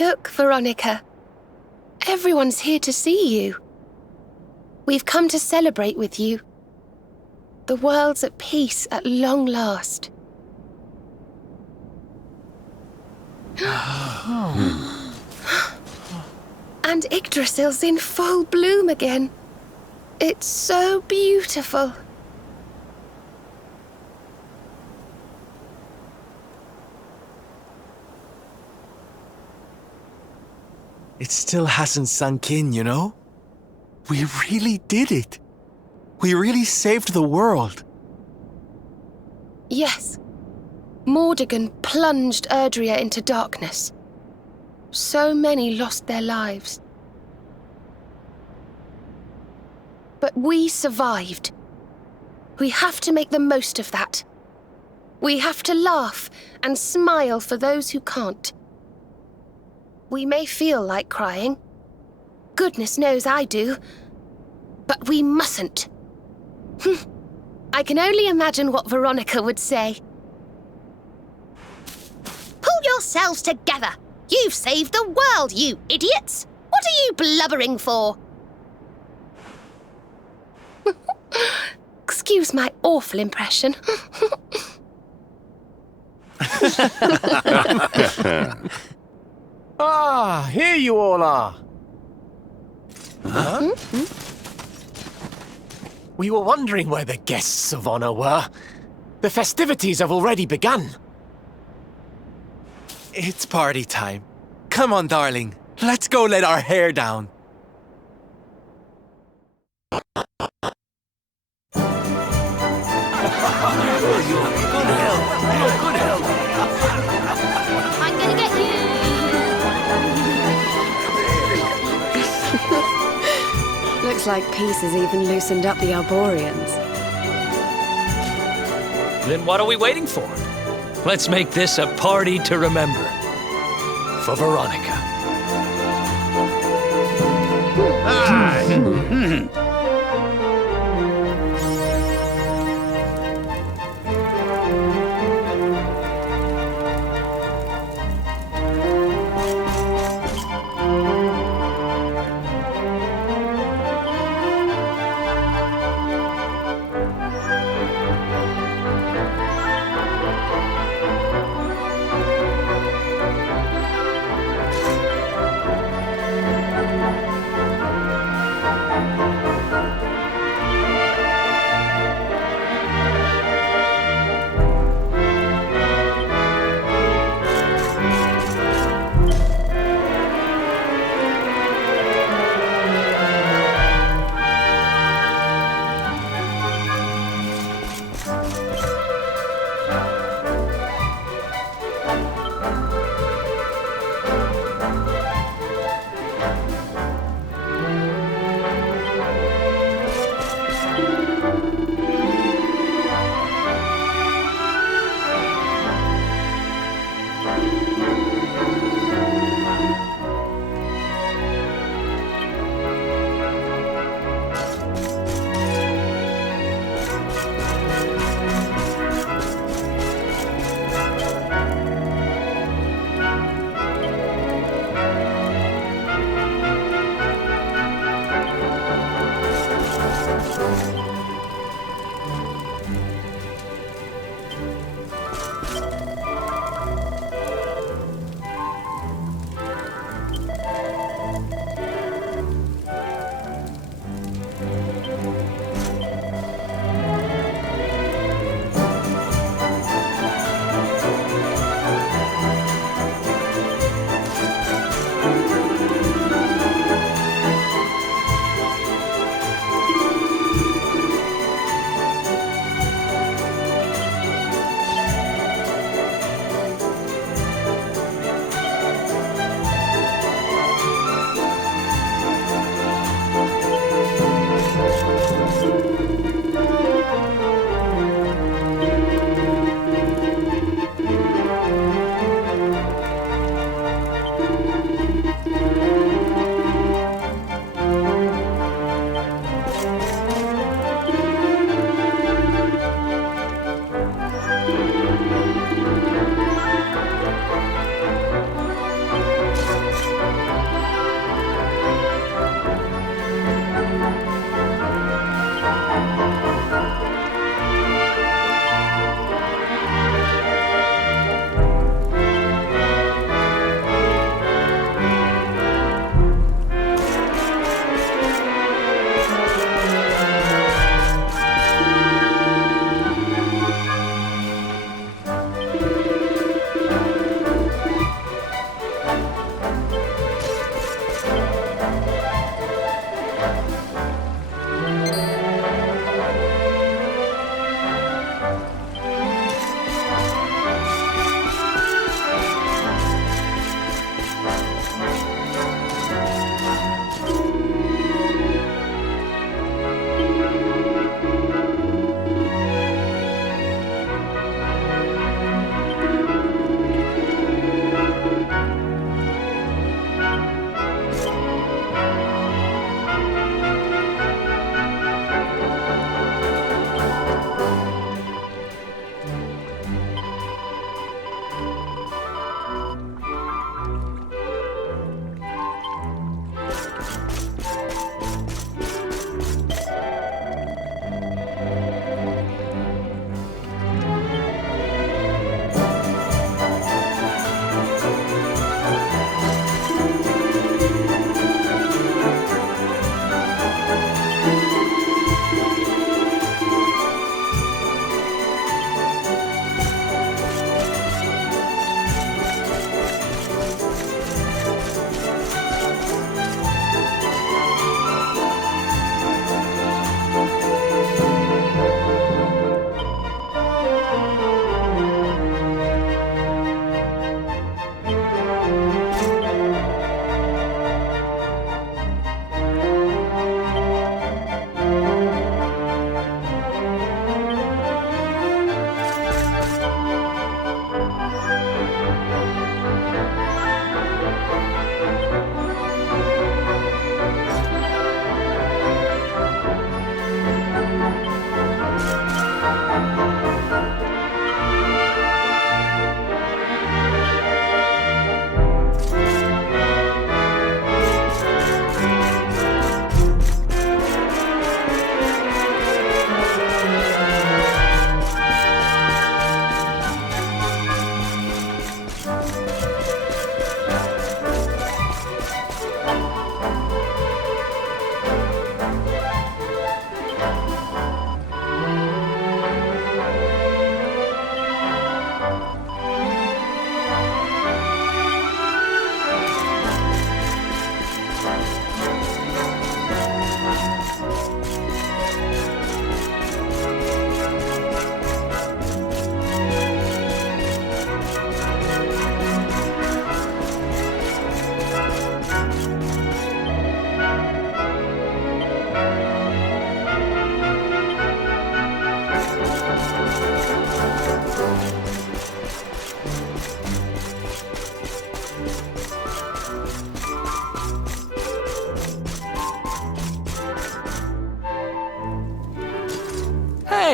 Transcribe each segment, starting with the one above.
Look, Veronica. Everyone's here to see you. We've come to celebrate with you. The world's at peace at long last. And Yggdrasil's in full bloom again. It's so beautiful. It still hasn't sunk in, you know? We really did it. We really saved the world. Yes. Mordegon plunged Erdrea into darkness. So many lost their lives. But we survived. We have to make the most of that. We have to laugh and smile for those who can't. We may feel like crying. Goodness knows I do. But we mustn't. I can only imagine what Veronica would say. Pull yourselves together! You've saved the world, you idiots! What are you blubbering for? Excuse my awful impression. Ah, here you all are. Huh? We were wondering where the guests of honor were. The festivities have already begun. It's party time. Come on, darling. Let's go let our hair down. I'm gonna get you! Looks like peace has even loosened up the Arborians. Then what are we waiting for? Let's make this a party to remember. For Veronica.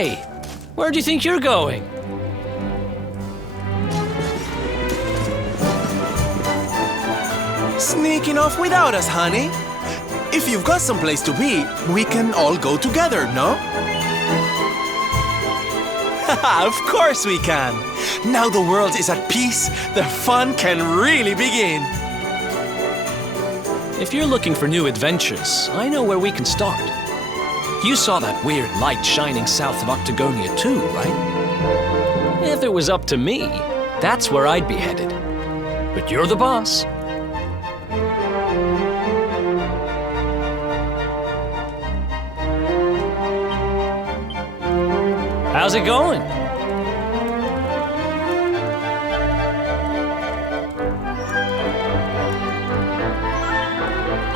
Hey, where do you think you're going? Sneaking off without us, honey. If you've got someplace to be, we can all go together, no? Of course we can. Now the world is at peace, the fun can really begin. If you're looking for new adventures, I know where we can start. You saw that weird light shining south of Octagonia too, right? If it was up to me, that's where I'd be headed. But you're the boss. How's it going?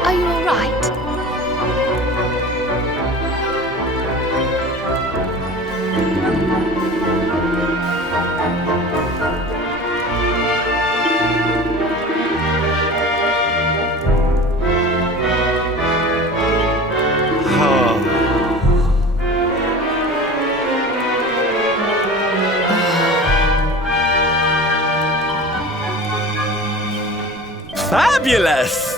Are you all right? Fabulous!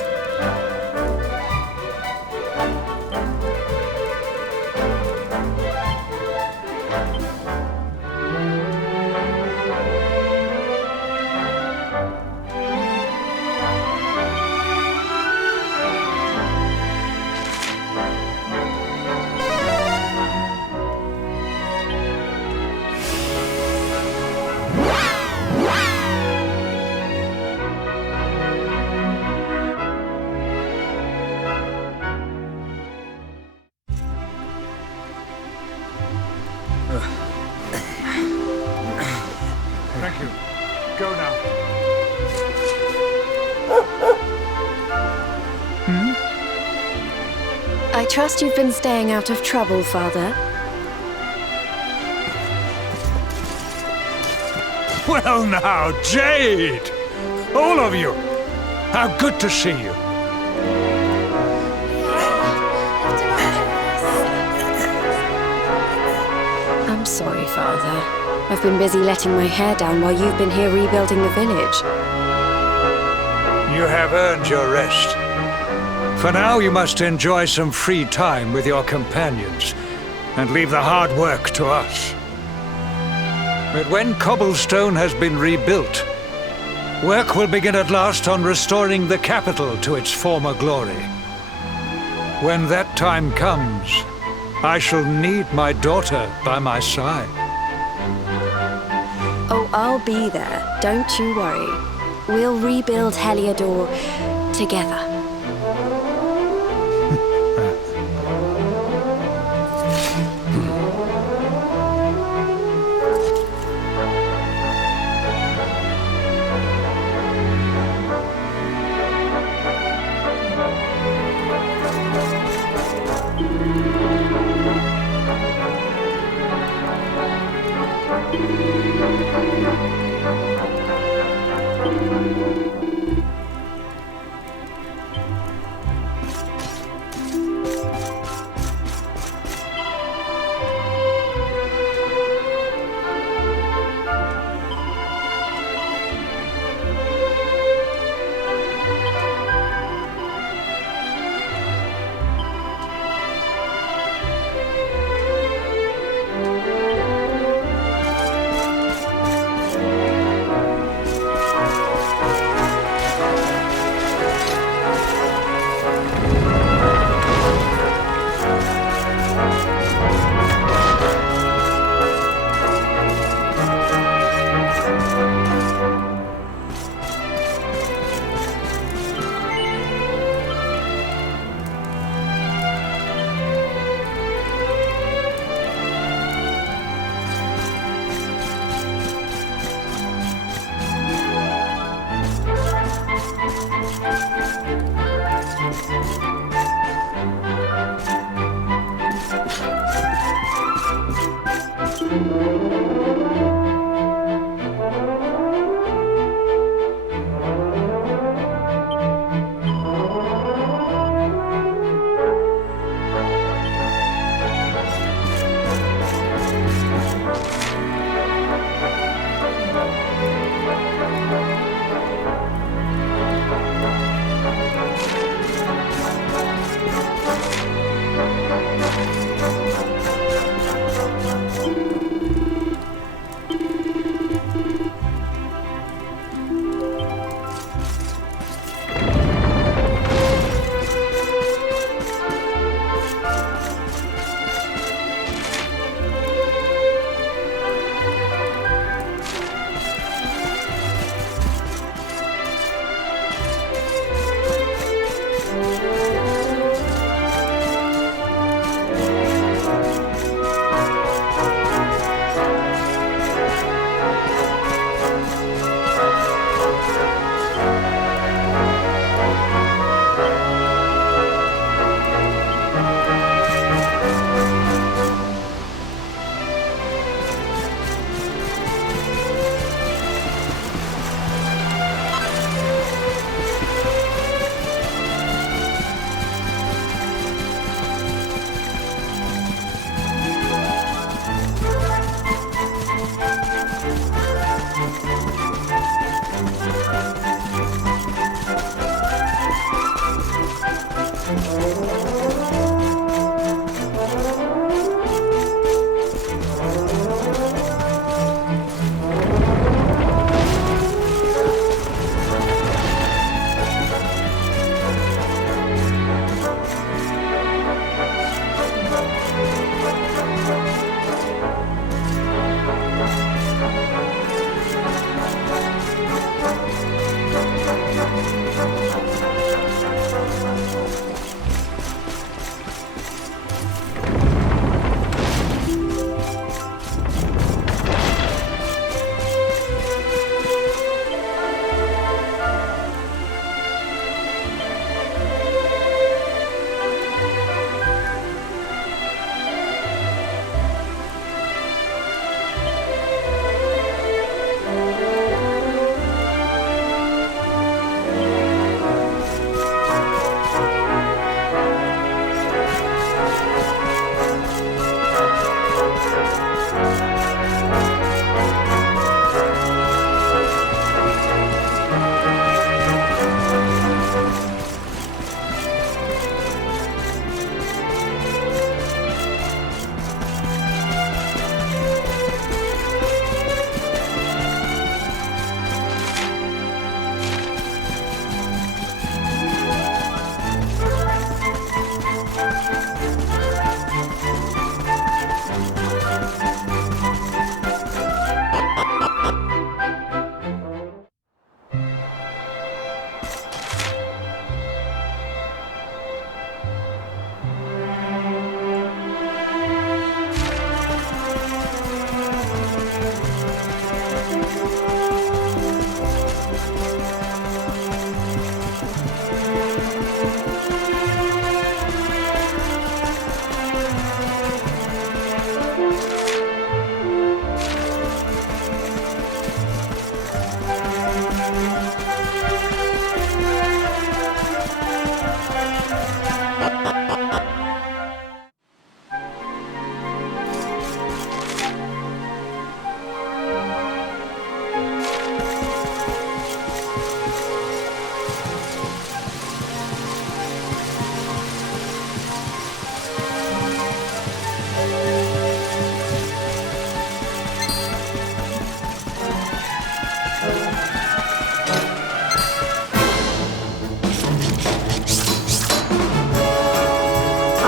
Thank you. Go now. I trust you've been staying out of trouble, Father. Well now, Jade! All of you! How good to see you. I'm sorry, Father. I've been busy letting my hair down while you've been here rebuilding the village. You have earned your rest. For now, you must enjoy some free time with your companions and leave the hard work to us. But when Cobblestone has been rebuilt, work will begin at last on restoring the capital to its former glory. When that time comes, I shall need my daughter by my side. Oh, I'll be there. Don't you worry. We'll rebuild Heliodor together.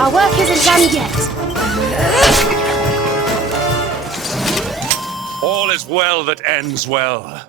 Our work isn't done yet. All is well that ends well.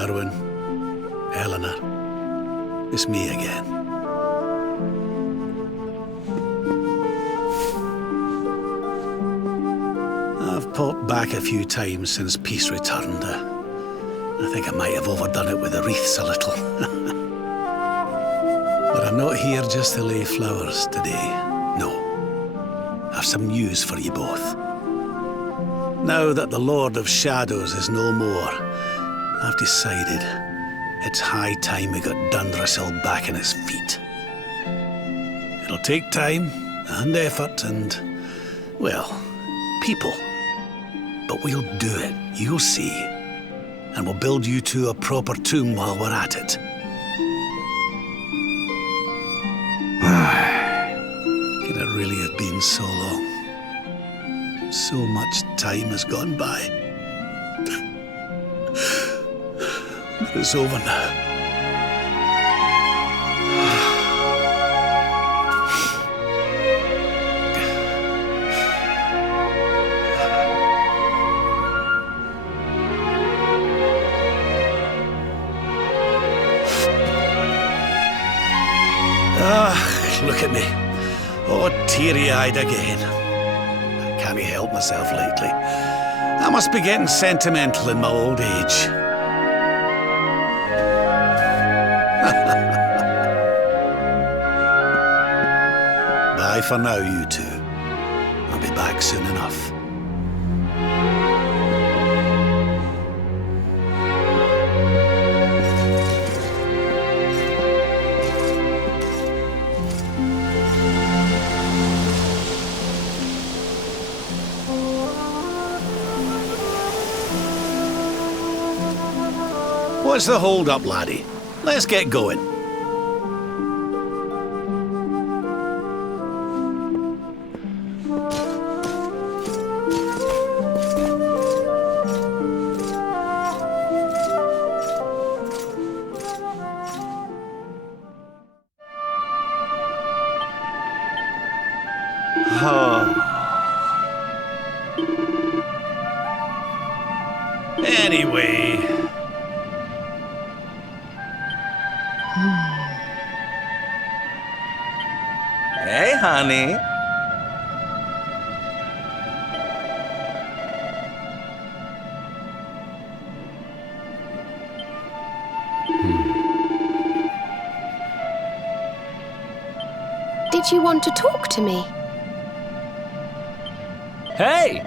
Erwin, Eleanor, it's me again. I've popped back a few times since peace returned. I think I might have overdone it with the wreaths a little. But I'm not here just to lay flowers today. No. I've some news for you both. Now that the Lord of Shadows is no more, I've decided it's high time we got Dundrasil back on his feet. It'll take time and effort and, well, people. But we'll do it, you'll see. And we'll build you two a proper tomb while we're at it. Can it really have been so long? So much time has gone by. But it's over now. Look at me. Oh, teary-eyed again. I can't help myself lately. I must be getting sentimental in my old age. Bye for now, you two. I'll be back soon enough. What's the hold-up, laddie? Let's get going. Anyway... Hey, honey. Did you want to talk to me? Hey!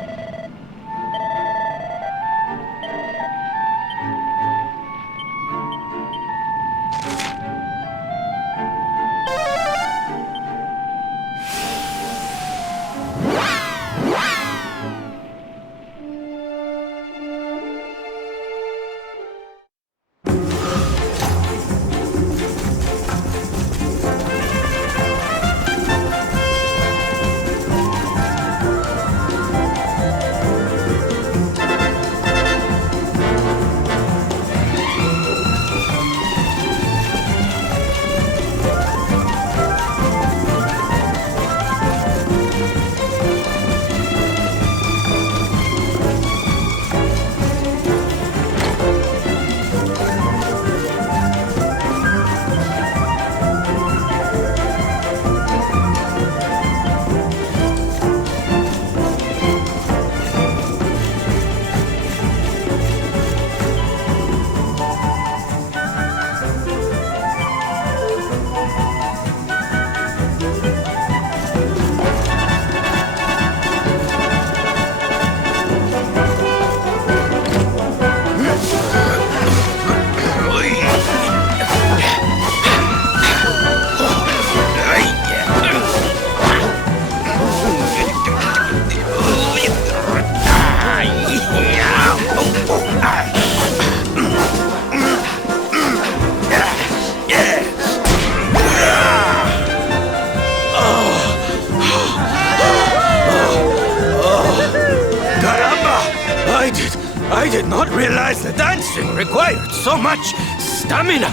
I did not realize the dancing required so much stamina.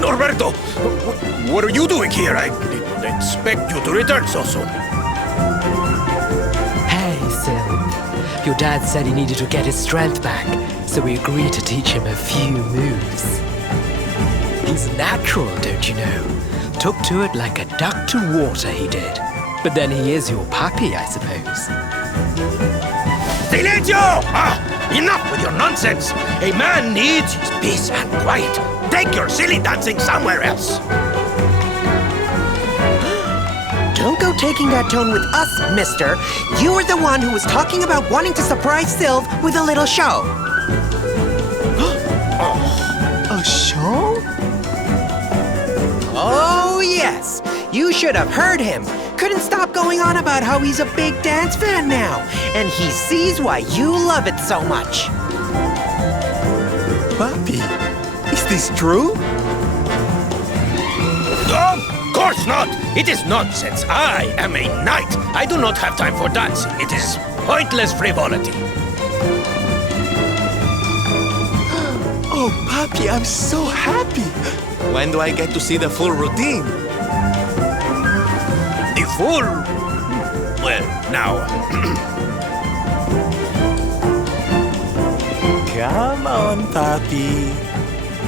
Norberto, What are you doing here? I didn't expect you to return so soon. Hey, Sylve. Your dad said he needed to get his strength back, so we agreed to teach him a few moves. He's natural, don't you know? Took to it like a duck to water, he did. But then he is your puppy, I suppose. Silencio! Enough with your nonsense! A man needs his peace and quiet. Take your silly dancing somewhere else. Don't go taking that tone with us, mister. You were the one who was talking about wanting to surprise Sylve with a little show. A show? Oh, yes. You should have heard him. Couldn't stop going on about how he's a big dance fan now. And he sees why you love it so much. Papi, is this true? Of course not! It is nonsense. I am a knight. I do not have time for dancing. It is pointless frivolity. Oh, Papi, I'm so happy. When do I get to see the full routine? The full... Well, now... Come on, Papi.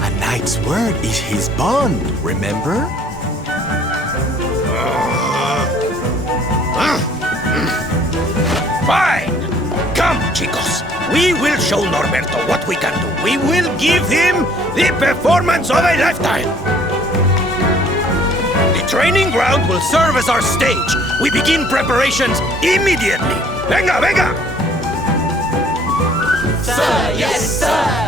A knight's word is his bond, remember? Fine! Come, chicos. We will show Norberto what we can do. We will give him the performance of a lifetime. The training ground will serve as our stage. We begin preparations immediately. Venga, venga! Sir, yes, sir!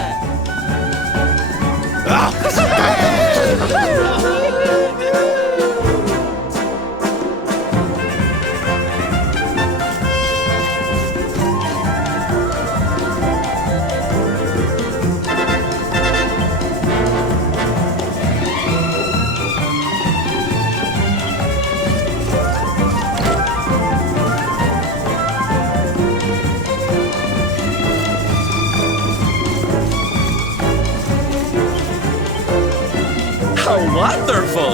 How wonderful!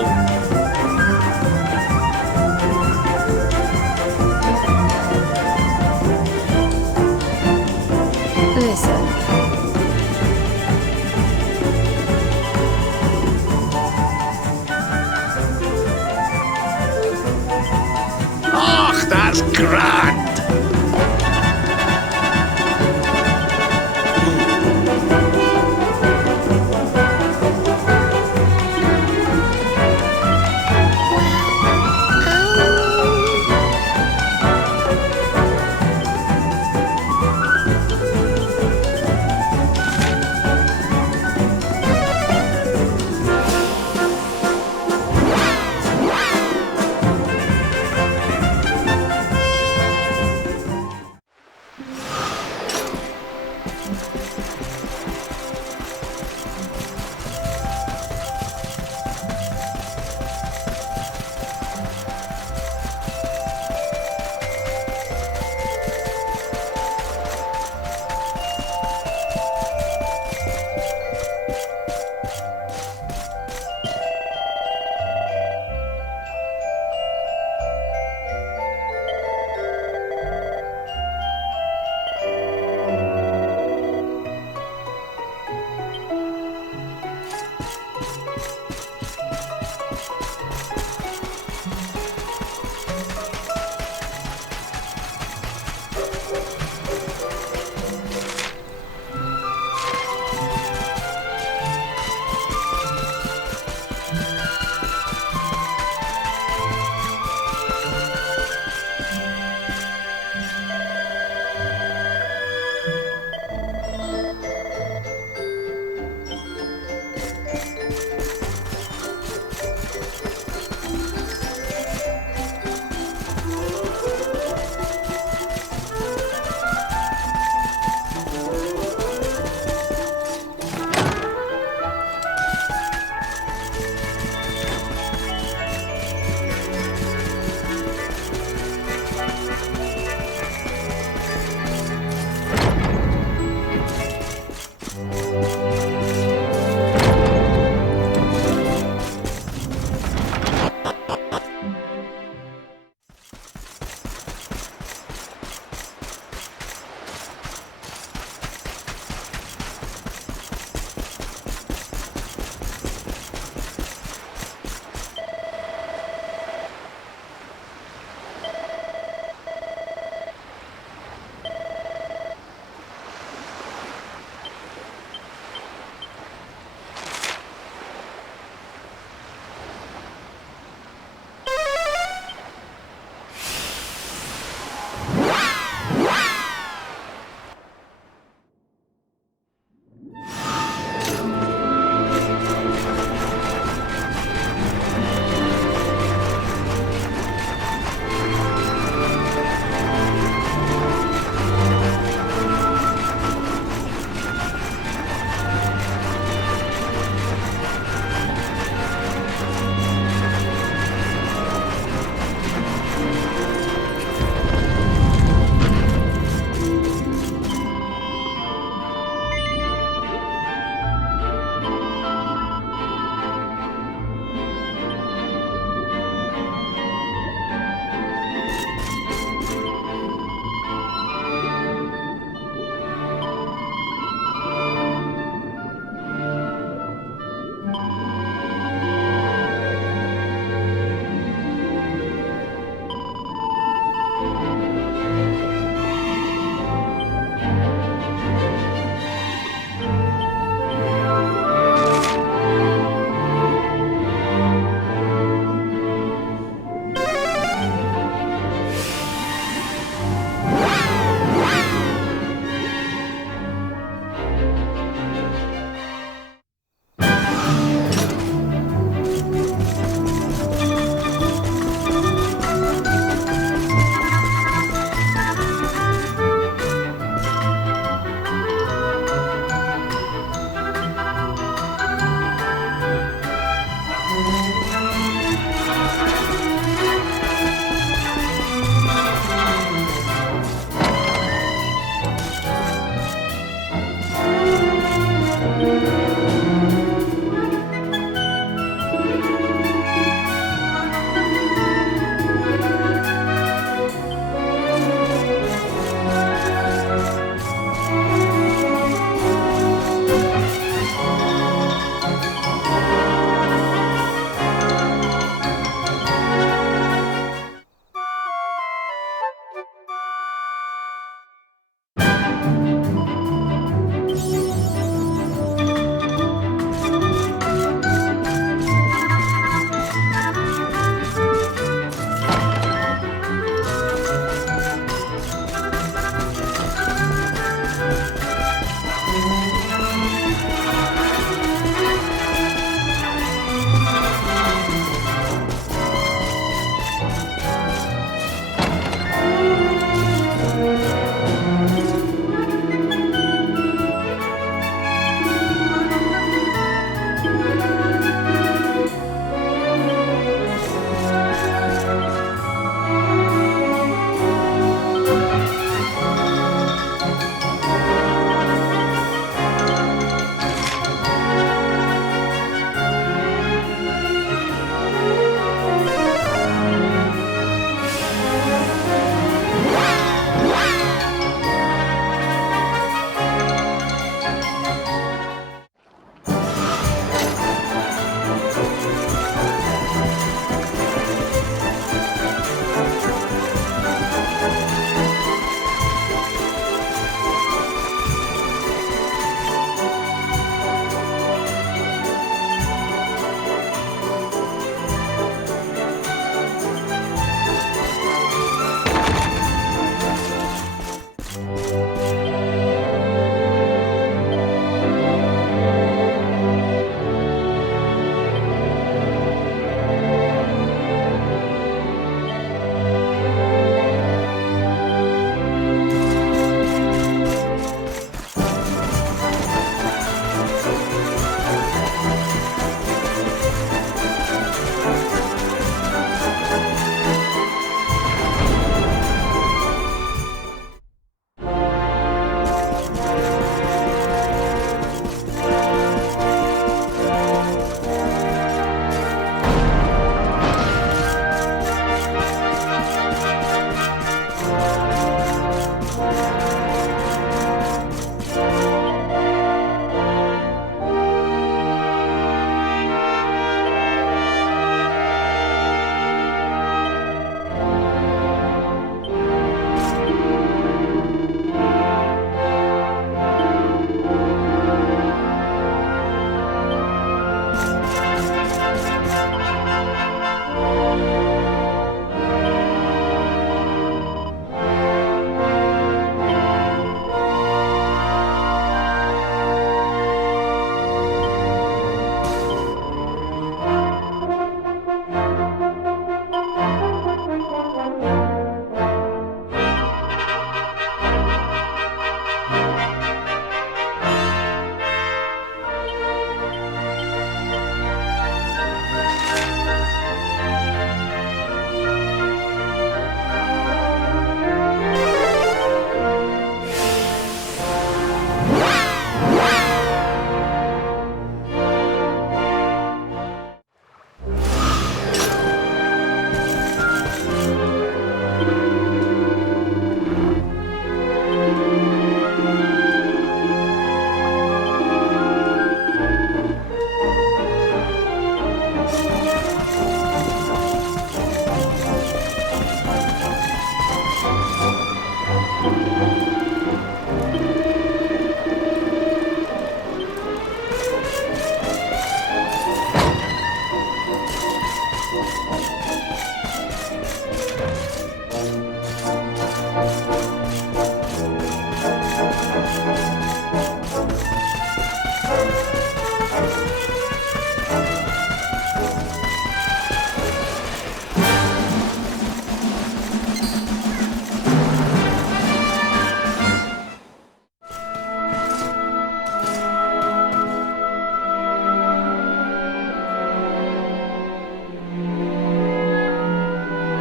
Listen. Ach, that's grand!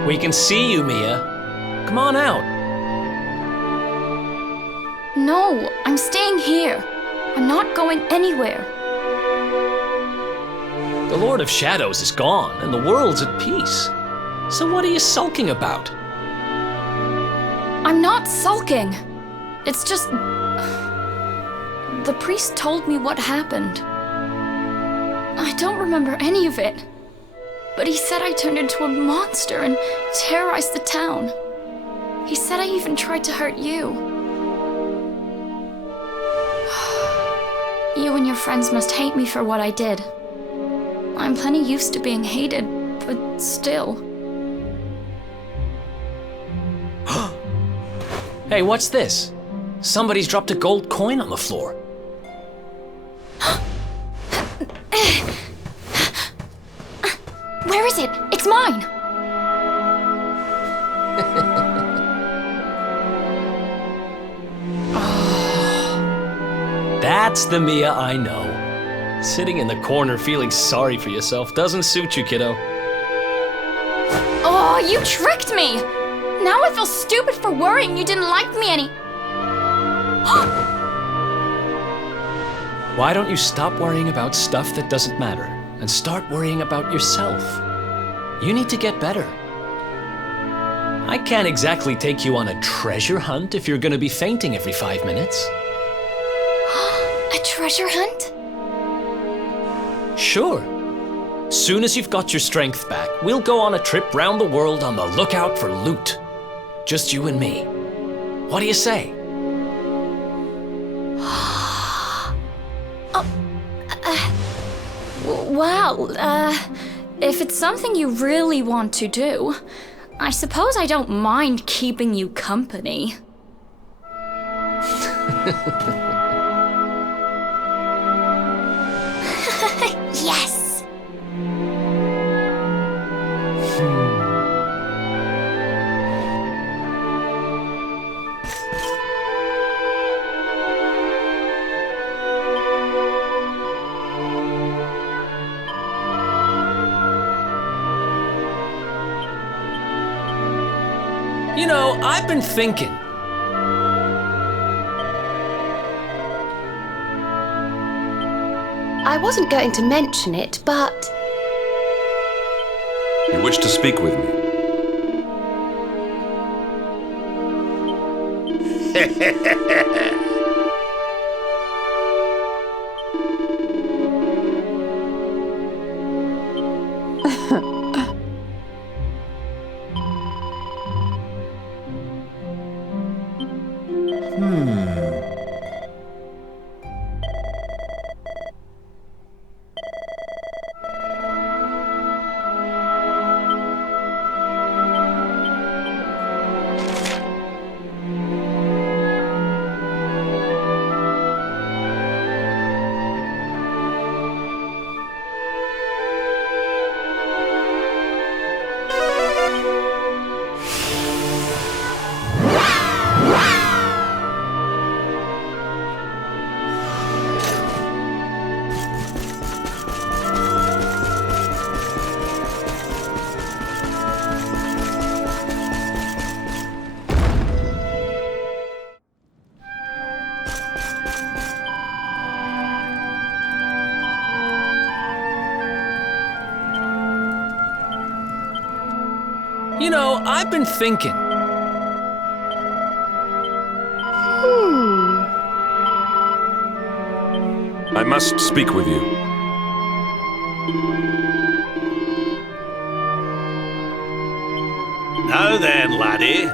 We can see you, Mia. Come on out. No, I'm staying here. I'm not going anywhere. The Lord of Shadows is gone, and the world's at peace. So what are you sulking about? I'm not sulking. It's just... The priest told me what happened. I don't remember any of it. But he said I turned into a monster and terrorized the town. He said I even tried to hurt you. You and your friends must hate me for what I did. I'm plenty used to being hated, but still. Hey, what's this? Somebody's dropped a gold coin on the floor. Where is it? It's mine! That's the Mia I know. Sitting in the corner feeling sorry for yourself doesn't suit you, kiddo. Oh, you tricked me! Now I feel stupid for worrying you didn't like me any... Why don't you stop worrying about stuff that doesn't matter and start worrying about yourself? You need to get better. I can't exactly take you on a treasure hunt if you're gonna be fainting every 5 minutes. A treasure hunt? Sure. Soon as you've got your strength back, we'll go on a trip round the world on the lookout for loot. Just you and me. What do you say? Well, if it's something you really want to do, I suppose I don't mind keeping you company. Yes! You know, I've been thinking. I wasn't going to mention it, but... You wish to speak with me? You know, I've been thinking. I must speak with you. Now then, laddie.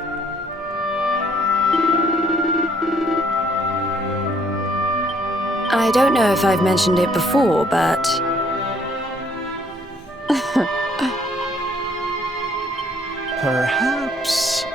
I don't know if I've mentioned it before, but... perhaps...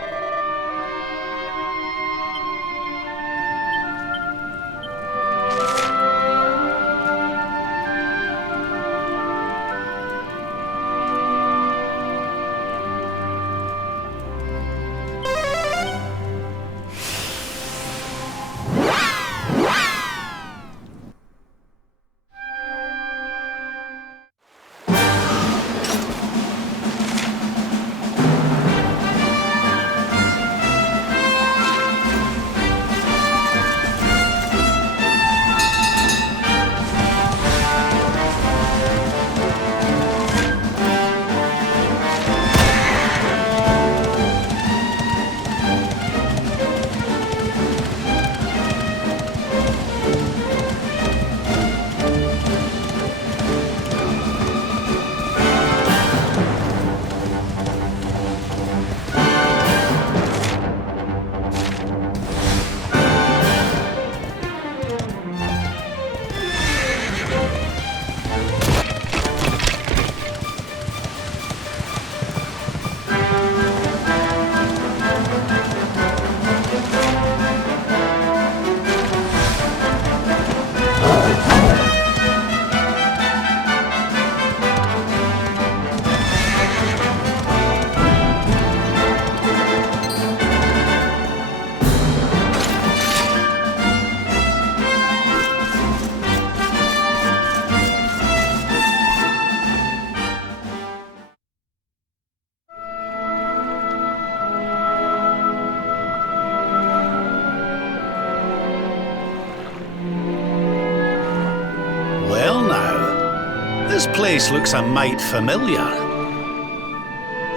Well now, this place looks a mite familiar.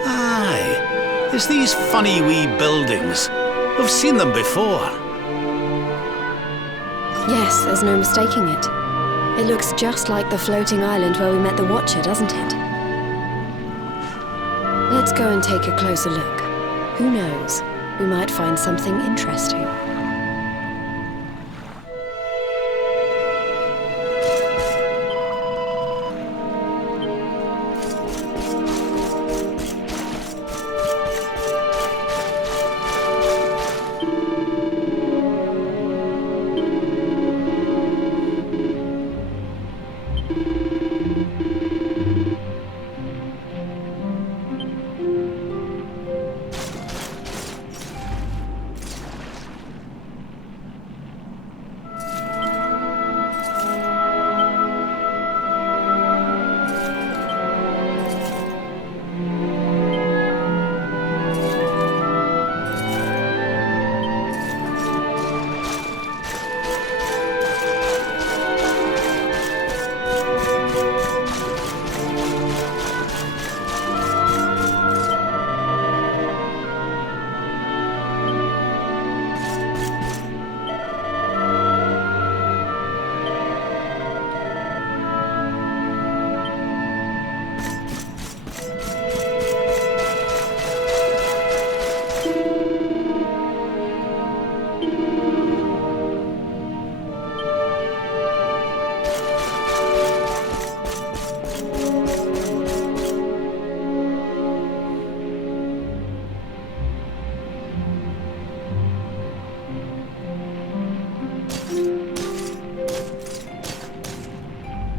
Aye, it's these funny wee buildings. We've seen them before. Yes, there's no mistaking it. It looks just like the floating island where we met the Watcher, doesn't it? Let's go and take a closer look. Who knows? We might find something interesting.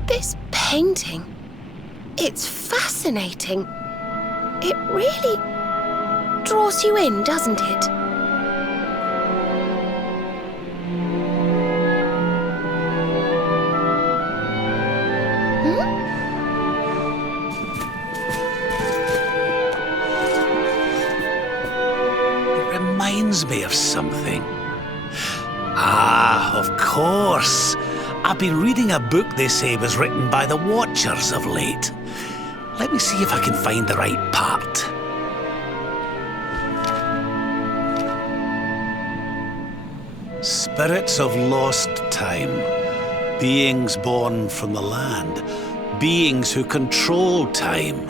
This painting, it's fascinating. It really draws you in, doesn't it? It reminds me of something. Ah, of course. I've been reading a book they say was written by the Watchers of late. Let me see if I can find the right part. Spirits of lost time. Beings born from the land. Beings who control time.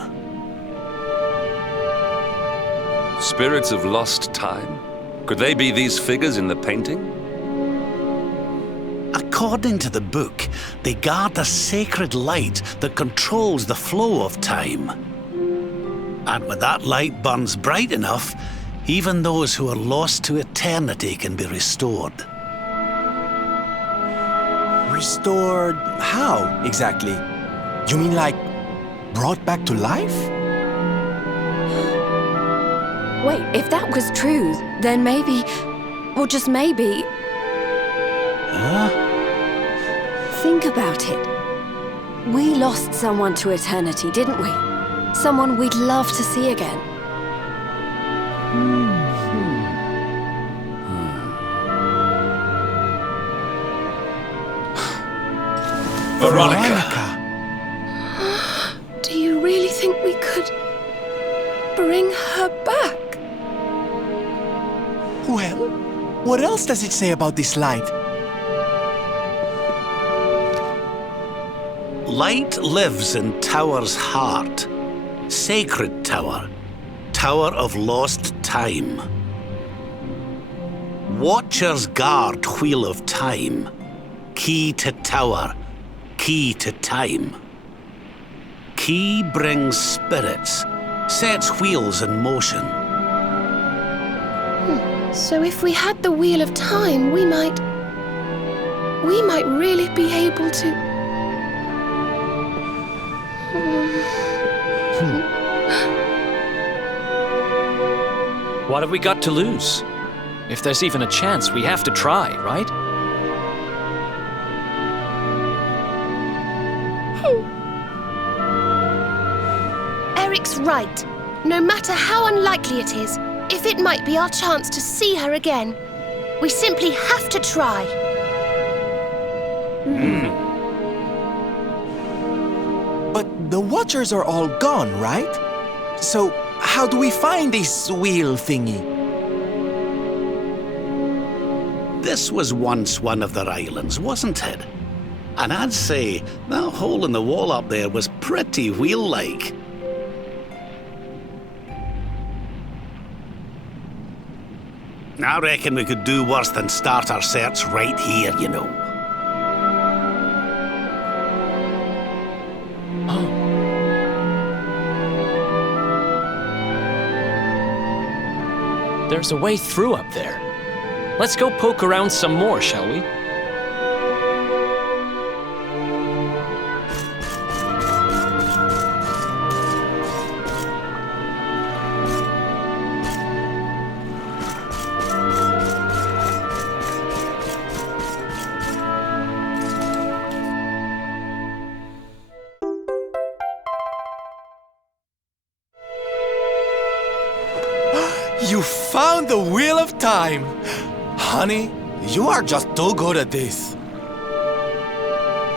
Spirits of lost time? Could they be these figures in the painting? According to the book, they guard a sacred light that controls the flow of time. And when that light burns bright enough, even those who are lost to eternity can be restored. Restored how, exactly? You mean like brought back to life? Wait, if that was true, then maybe, or just maybe... Huh? Think about it. We lost someone to eternity, didn't we? Someone we'd love to see again. Veronica! Do you really think we could bring her back? Well, what else does it say about this light? Light lives in Tower's heart. Sacred Tower. Tower of lost time. Watchers guard Wheel of Time. Key to Tower. Key to time. Key brings spirits. Sets wheels in motion. So if we had the Wheel of Time, we might really be able to... What have we got to lose? If there's even a chance, we have to try, right? Eric's right. No matter how unlikely it is, if it might be our chance to see her again, we simply have to try. But the Watchers are all gone, right? So how do we find this wheel thingy? This was once one of their islands, wasn't it? And I'd say that hole in the wall up there was pretty wheel-like. I reckon we could do worse than start our search right here, you know. There's a way through up there. Let's go poke around some more, shall we? You found the Wheel of Time! Honey, you are just too good at this.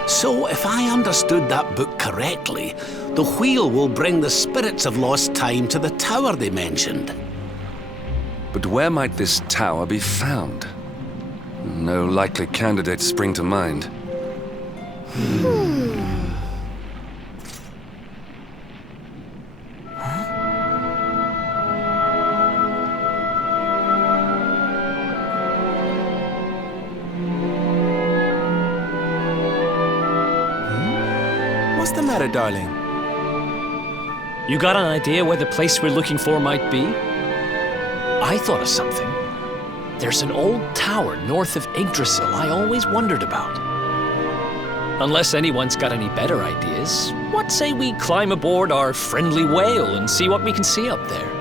So, if I understood that book correctly, the wheel will bring the spirits of lost time to the tower they mentioned. But where might this tower be found? No likely candidates spring to mind. What's the matter, darling? You got an idea where the place we're looking for might be? I thought of something. There's an old tower north of Yggdrasil I always wondered about. Unless anyone's got any better ideas, what say we climb aboard our friendly whale and see what we can see up there?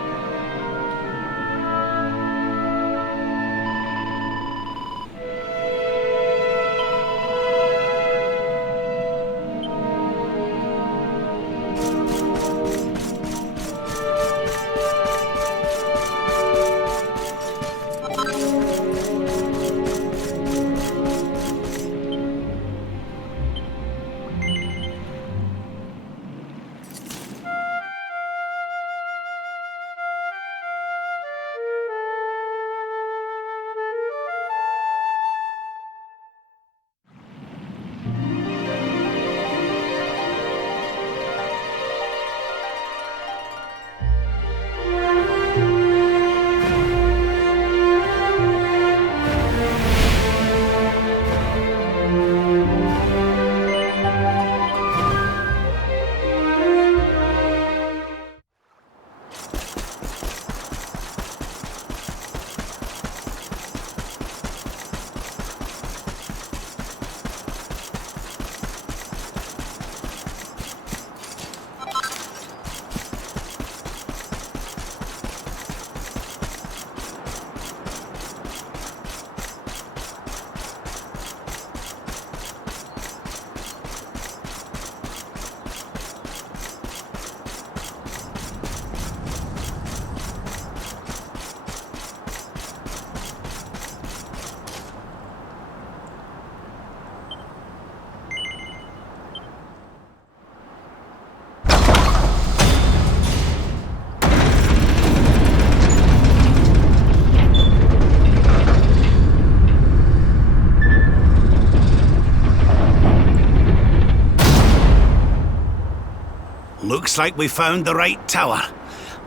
Looks like we found the right tower.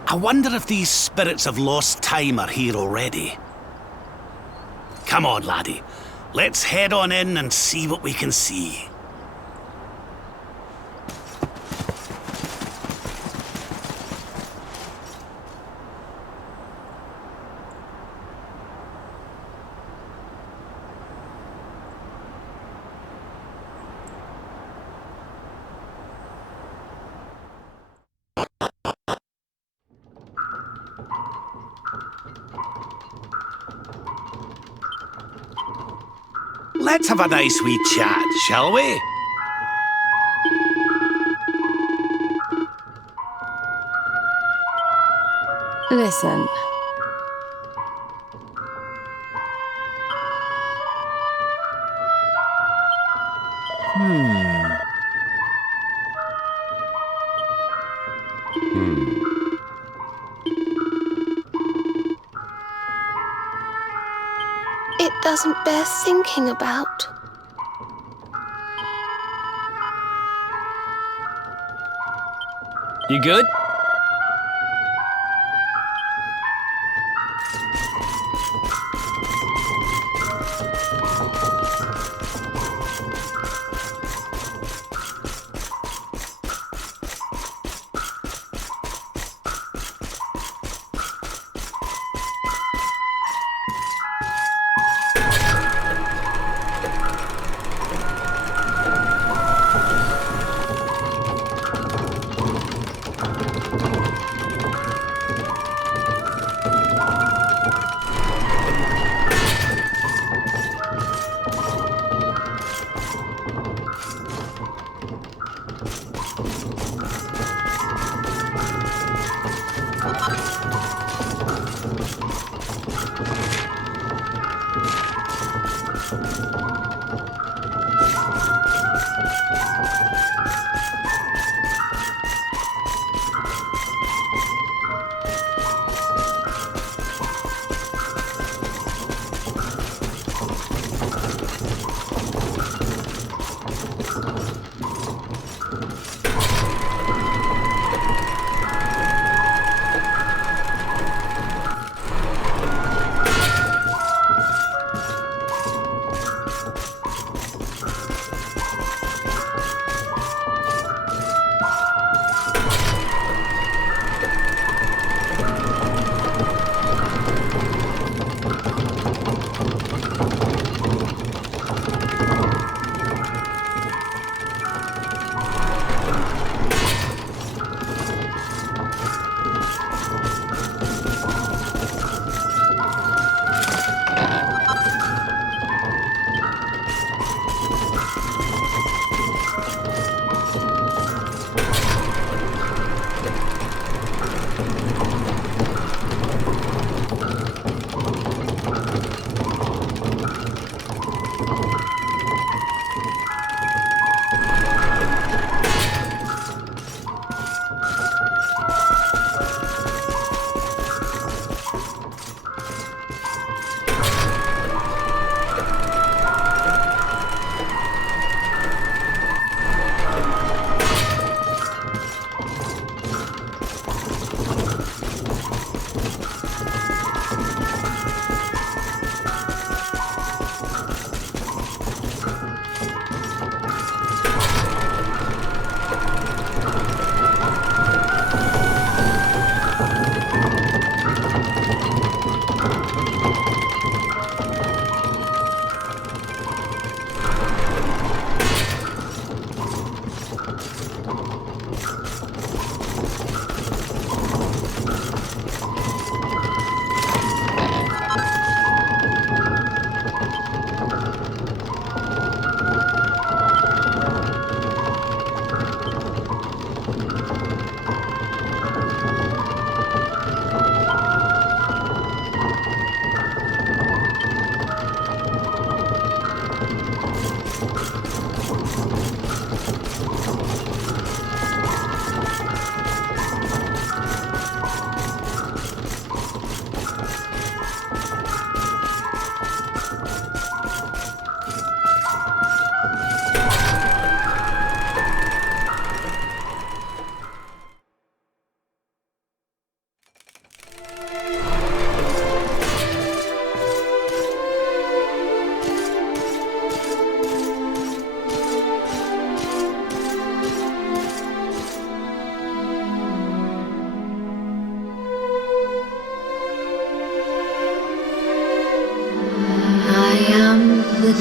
I wonder if these spirits of lost time are here already. Come on, laddie. Let's head on in and see what we can see. Let's have a nice wee chat, shall we? Listen. It doesn't bear thinking about. You good?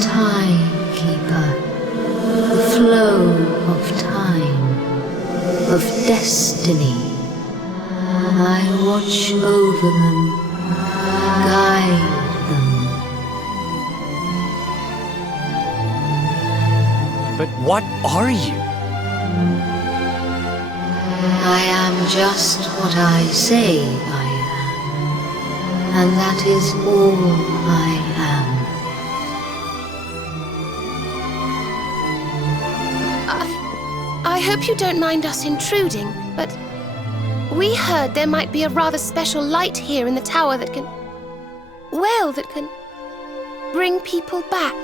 timekeeper, the flow of time, of destiny. I watch over them, guide them. But what are you? I am just what I say I am, and that is all I am. I hope you don't mind us intruding, but we heard there might be a rather special light here in the tower that can... well, that can bring people back.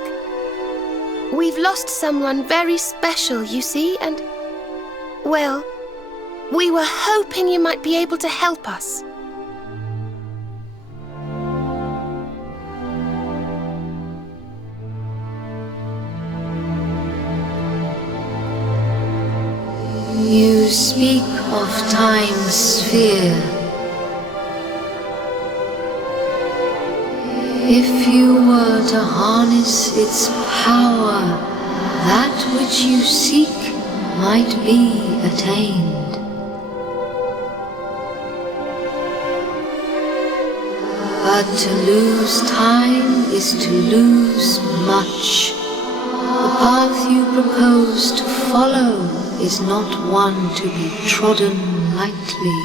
We've lost someone very special, you see, and... well, we were hoping you might be able to help us. You speak of time's sphere. If you were to harness its power, that which you seek might be attained. But to lose time is to lose much. The path you propose to follow is not one to be trodden lightly.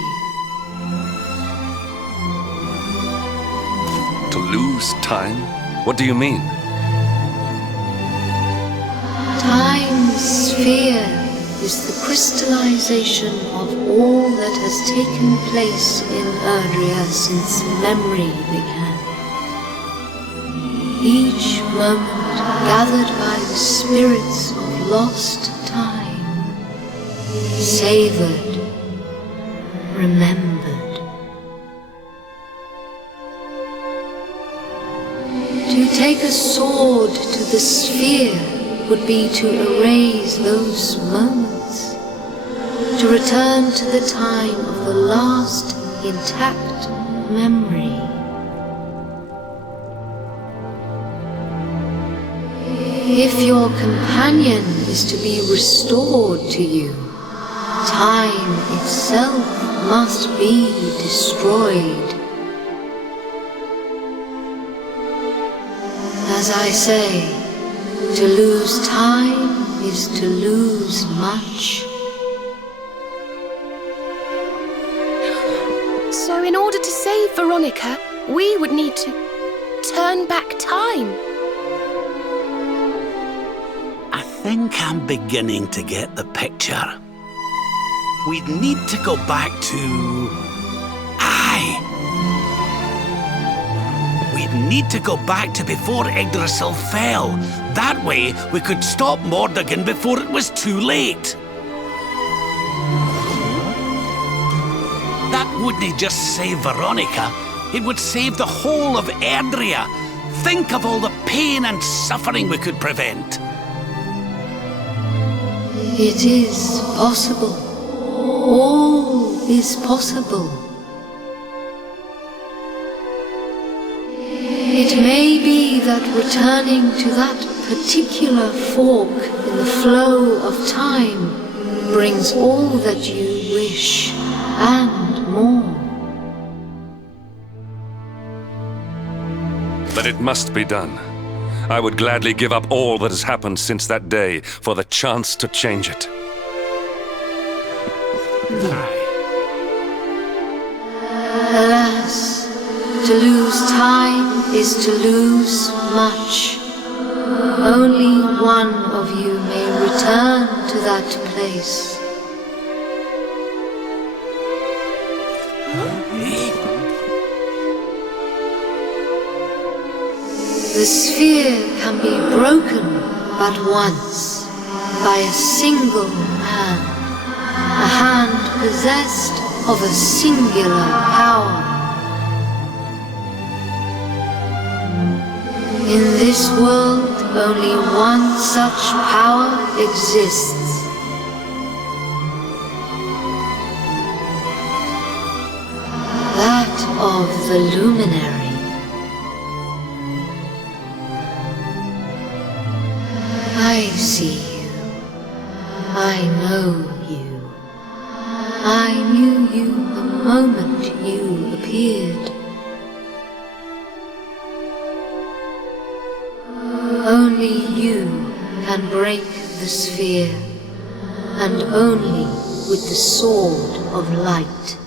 To lose time? What do you mean? Time's sphere is the crystallization of all that has taken place in Erdrea since memory began. Each moment gathered by the spirits of lost time, savored, remembered. To take a sword to the sphere would be to erase those moments, to return to the time of the last intact memory. If your companion is to be restored to you, time itself must be destroyed. As I say, to lose time is to lose much. So in order to save Veronica, we would need to turn back time. I think I'm beginning to get the picture. We'd need to go back to... We'd need to go back to before Yggdrasil fell. That way, we could stop Mordegon before it was too late. That wouldn't just save Veronica. It would save the whole of Erdrea. Think of all the pain and suffering we could prevent. It is possible. All is possible. It may be that returning to that particular fork in the flow of time brings all that you wish and more. But it must be done. I would gladly give up all that has happened since that day for the chance to change it. Alas, to lose time is to lose much. Only one of you may return to that place. The sphere can be broken but once, by a single hand, a hand possessed of a singular power. In this world, only one such power exists. That of the luminary. see you. I know you. I knew you the moment you appeared. Only you can break the sphere, and only with the sword of light.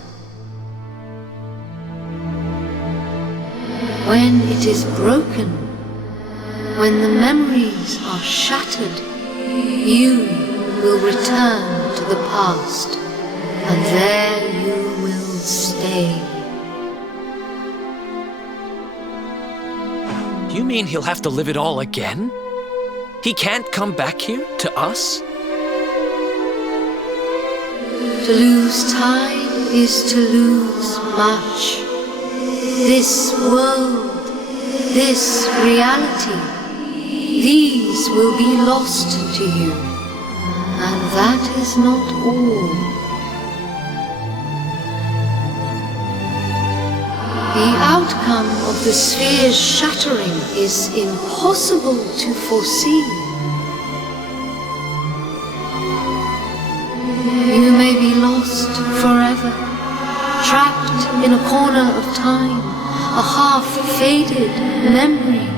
When it is broken, when the memories are shattered, you will return to the past, and there you will stay. You mean he'll have to live it all again? He can't come back here, to us? To lose time is to lose much. This world, this reality, these will be lost to you. And that is not all. The outcome of the sphere's shattering is impossible to foresee. You may be lost forever, trapped in a corner of time, a half-faded memory.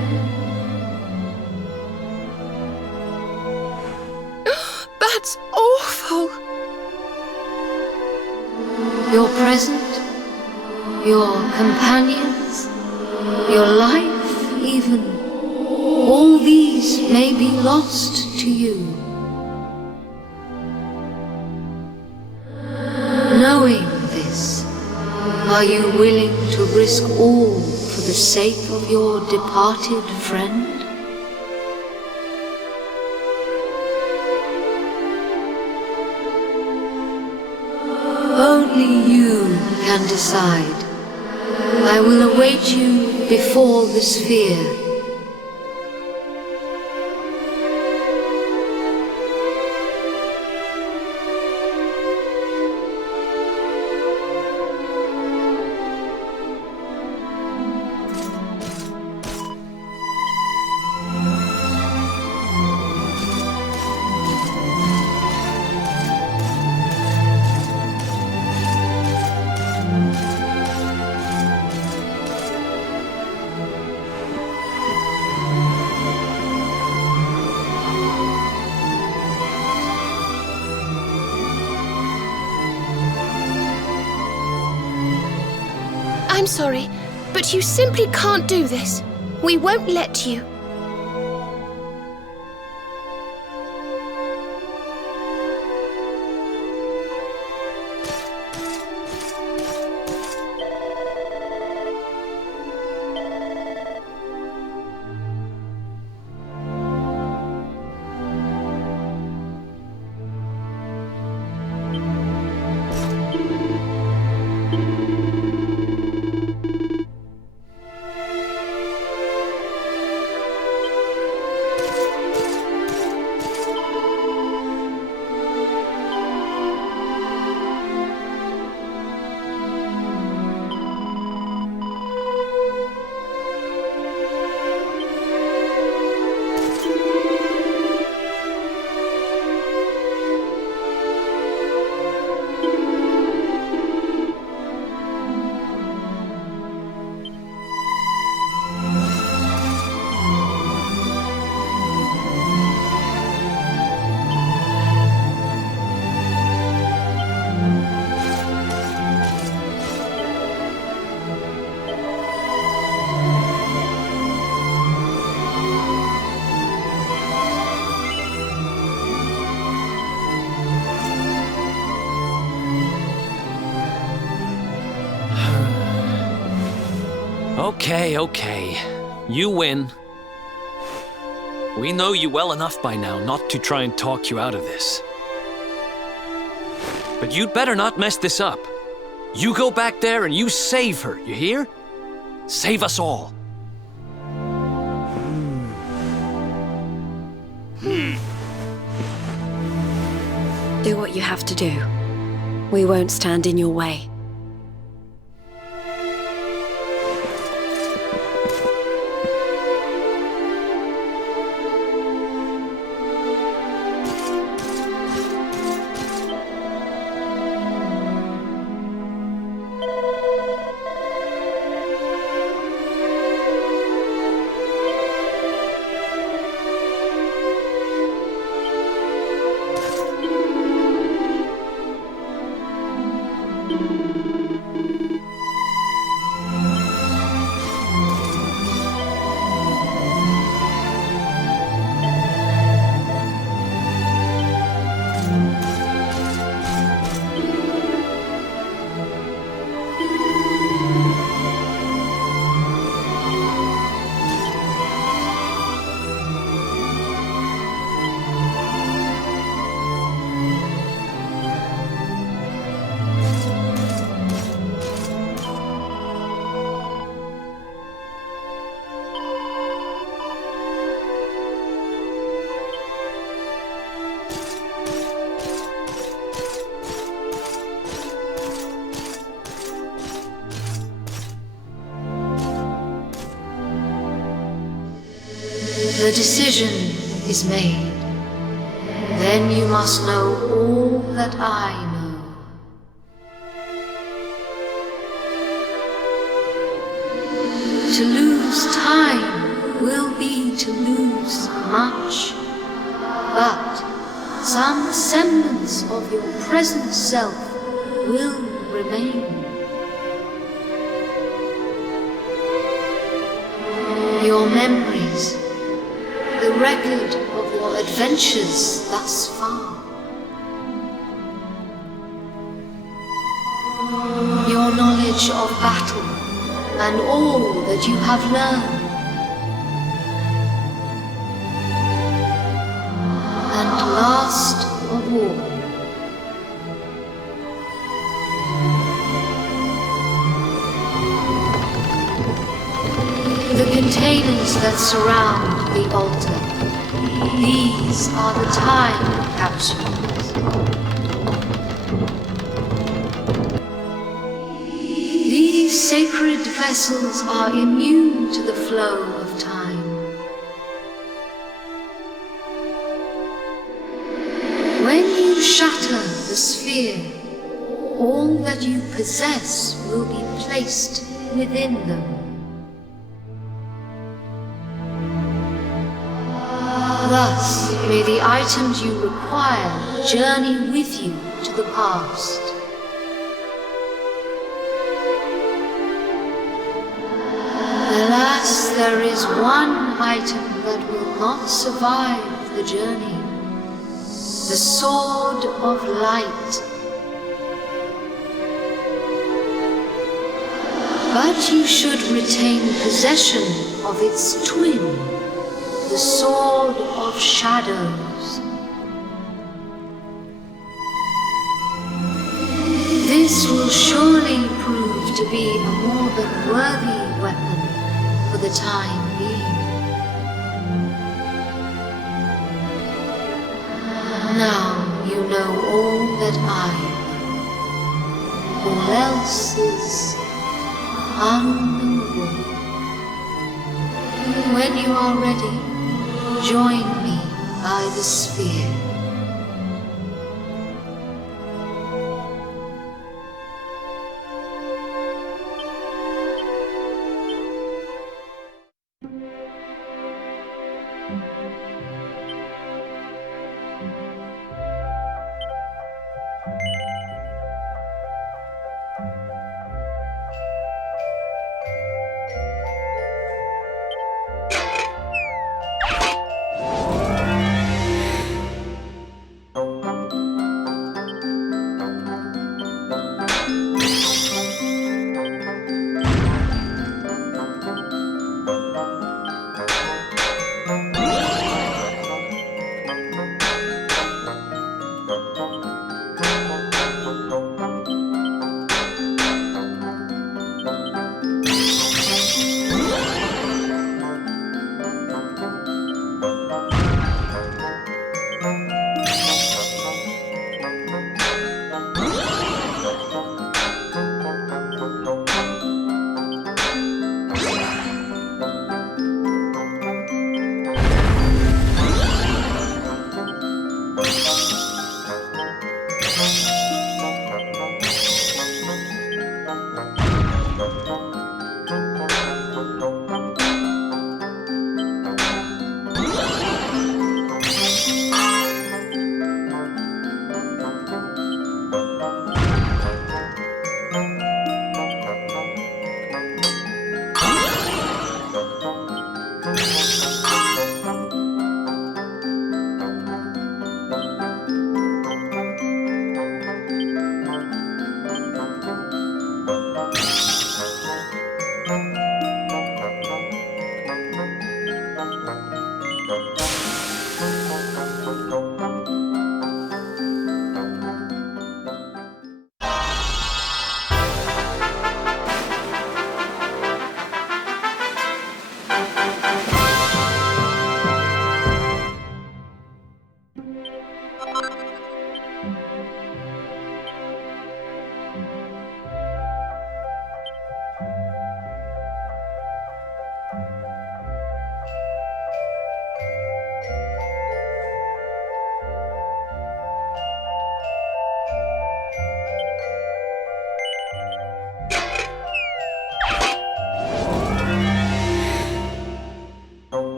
That's awful. Your present, your companions, your life even, all these may be lost to you. Knowing this, are you willing to risk all for the sake of your departed friend? Only you can decide. I will await you before the sphere. I'm sorry, but you simply can't do this. We won't let you. Okay. You win. We know you well enough by now not to try and talk you out of this. But you'd better not mess this up. You go back there and you save her, you hear? Save us all. Do what you have to do. We won't stand in your way. The decision is made. Then you must know all that I know. To lose time will be to lose much, but some semblance of your present self will remain. Your memories, the record of your adventures thus far. Your knowledge of battle and all that you have learned. And last of all, the containers that surround the altar. These are the time capsules. These sacred vessels are immune to the flow of time. When you shatter the sphere, all that you possess will be placed within them. Thus, may the items you require journey with you to the past. Alas, there is one item that will not survive the journey. The Sword of Light. But you should retain possession of its twin, the Sword of Shadows. This will surely prove to be a more than worthy weapon for the time being. Now you know all that I know. All else is unknowable. When you are ready, join me by the sphere.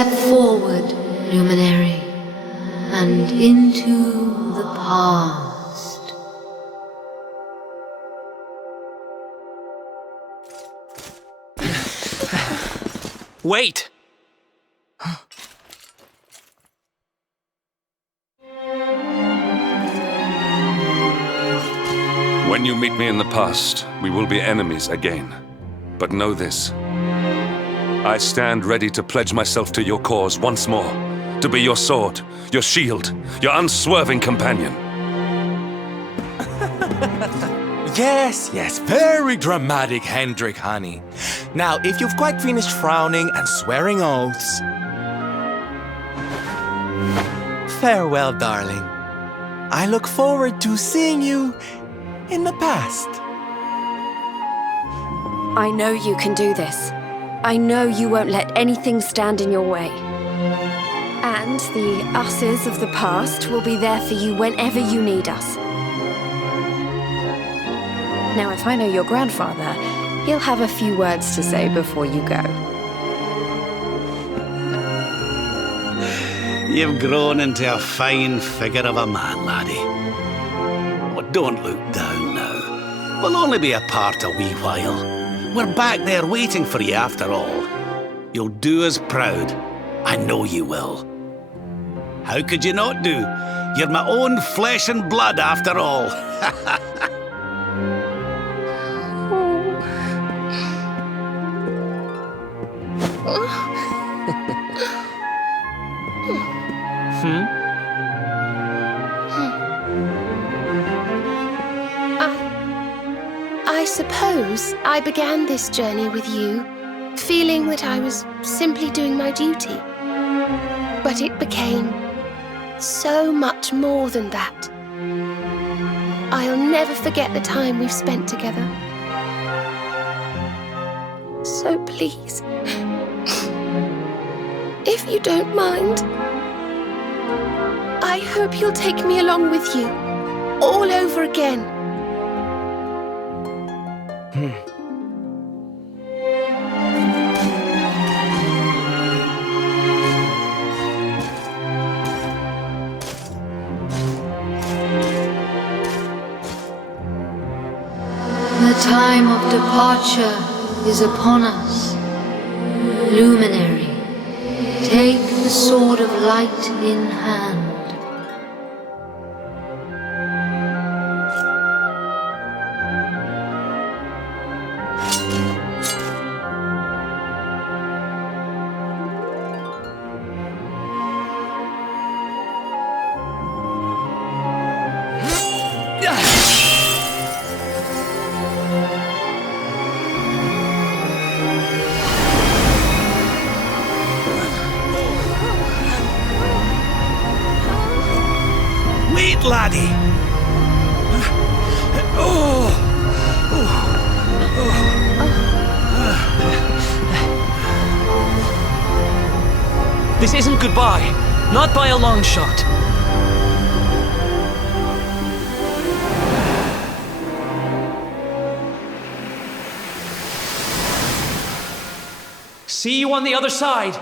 Step forward, luminary, and into the past. Wait! When you meet me in the past, we will be enemies again. But know this. I stand ready to pledge myself to your cause once more. To be your sword, your shield, your unswerving companion. Yes, yes, very dramatic, Hendrik, honey. Now, if you've quite finished frowning and swearing oaths... Farewell, darling. I look forward to seeing you in the past. I know you can do this. I know you won't let anything stand in your way. And the us's of the past will be there for you whenever you need us. Now, if I know your grandfather, he'll have a few words to say before you go. You've grown into a fine figure of a man, laddie. Oh, don't look down now. We'll only be apart a wee while. We're back there waiting for you after all. You'll do us proud. I know you will. How could you not do? You're my own flesh and blood after all. I suppose I began this journey with you, feeling that I was simply doing my duty. But it became so much more than that. I'll never forget the time we've spent together. So please, if you don't mind, I hope you'll take me along with you, all over again. The time of departure is upon us. Luminary, take the sword of light in hand. Wait, laddie! This isn't goodbye. Not by a long shot. See you on the other side.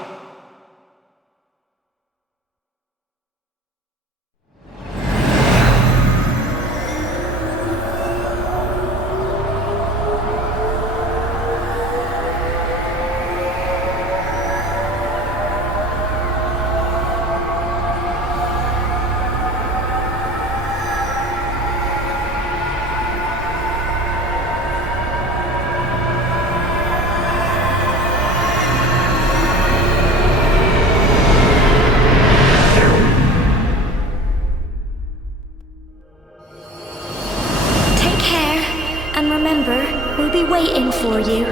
And remember, we'll be waiting for you.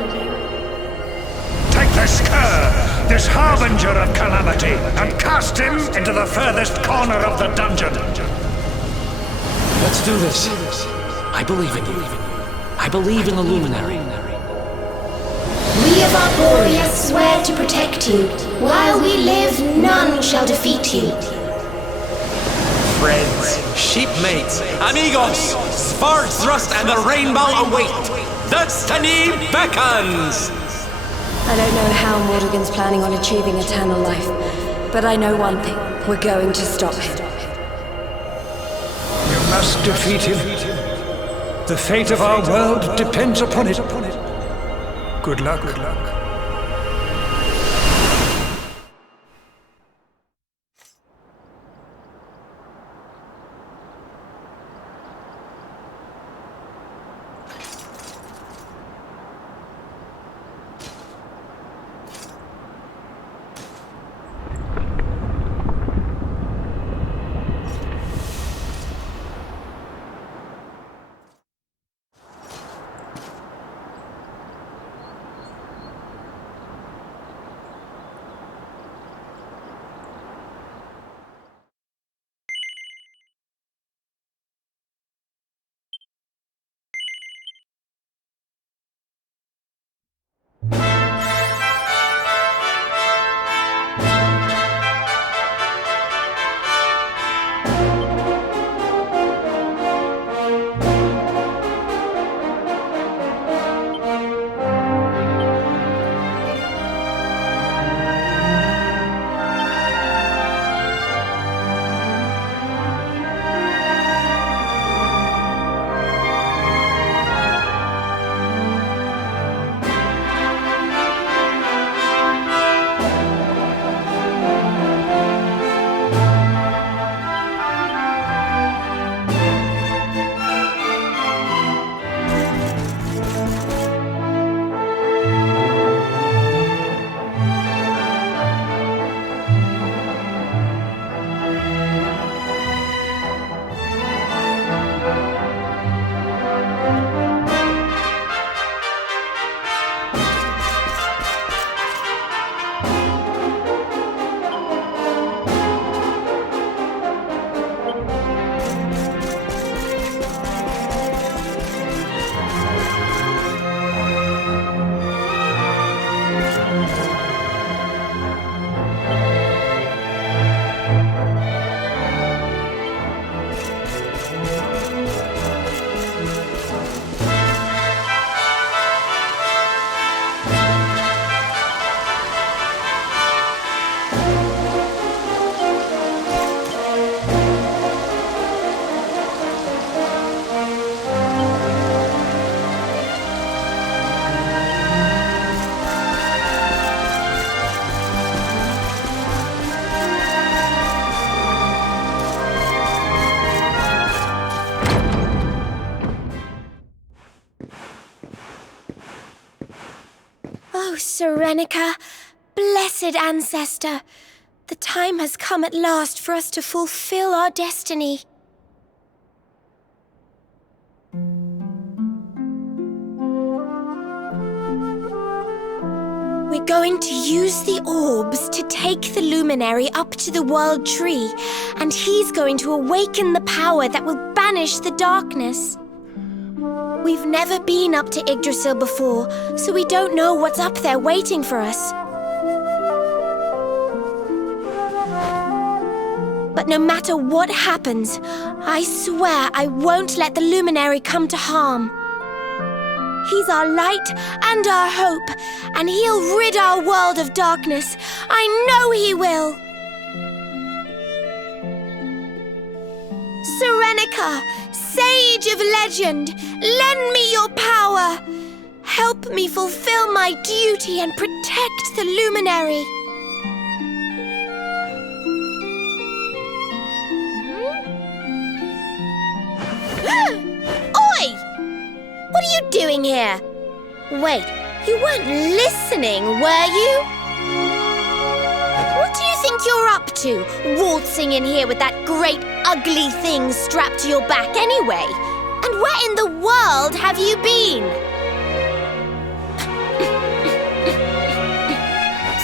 Take this cur, this harbinger of calamity, and cast him into the furthest corner of the dungeon. Let's do this. I believe in you. I believe in the Luminary. We of Arborea swear to protect you. While we live, none shall defeat you. Friends, shipmates, amigos, swords thrust and the rainbow await. Destiny beckons! I don't know how Mordegon's planning on achieving eternal life, but I know one thing. We're going to stop him. You must defeat him. The fate of our world depends upon it. Good luck. Good luck. Serenica, blessed ancestor, the time has come at last for us to fulfill our destiny. We're going to use the orbs to take the luminary up to the world tree, and he's going to awaken the power that will banish the darkness. We've never been up to Yggdrasil before, so we don't know what's up there waiting for us. But no matter what happens, I swear I won't let the luminary come to harm. He's our light and our hope, and he'll rid our world of darkness. I know he will! Serenica, sage of legend, lend me your power! Help me fulfill my duty and protect the luminary! Oi! What are you doing here? Wait, you weren't listening, were you? What do you think you're up to, waltzing in here with that great ugly thing strapped to your back anyway? And where in the world have you been?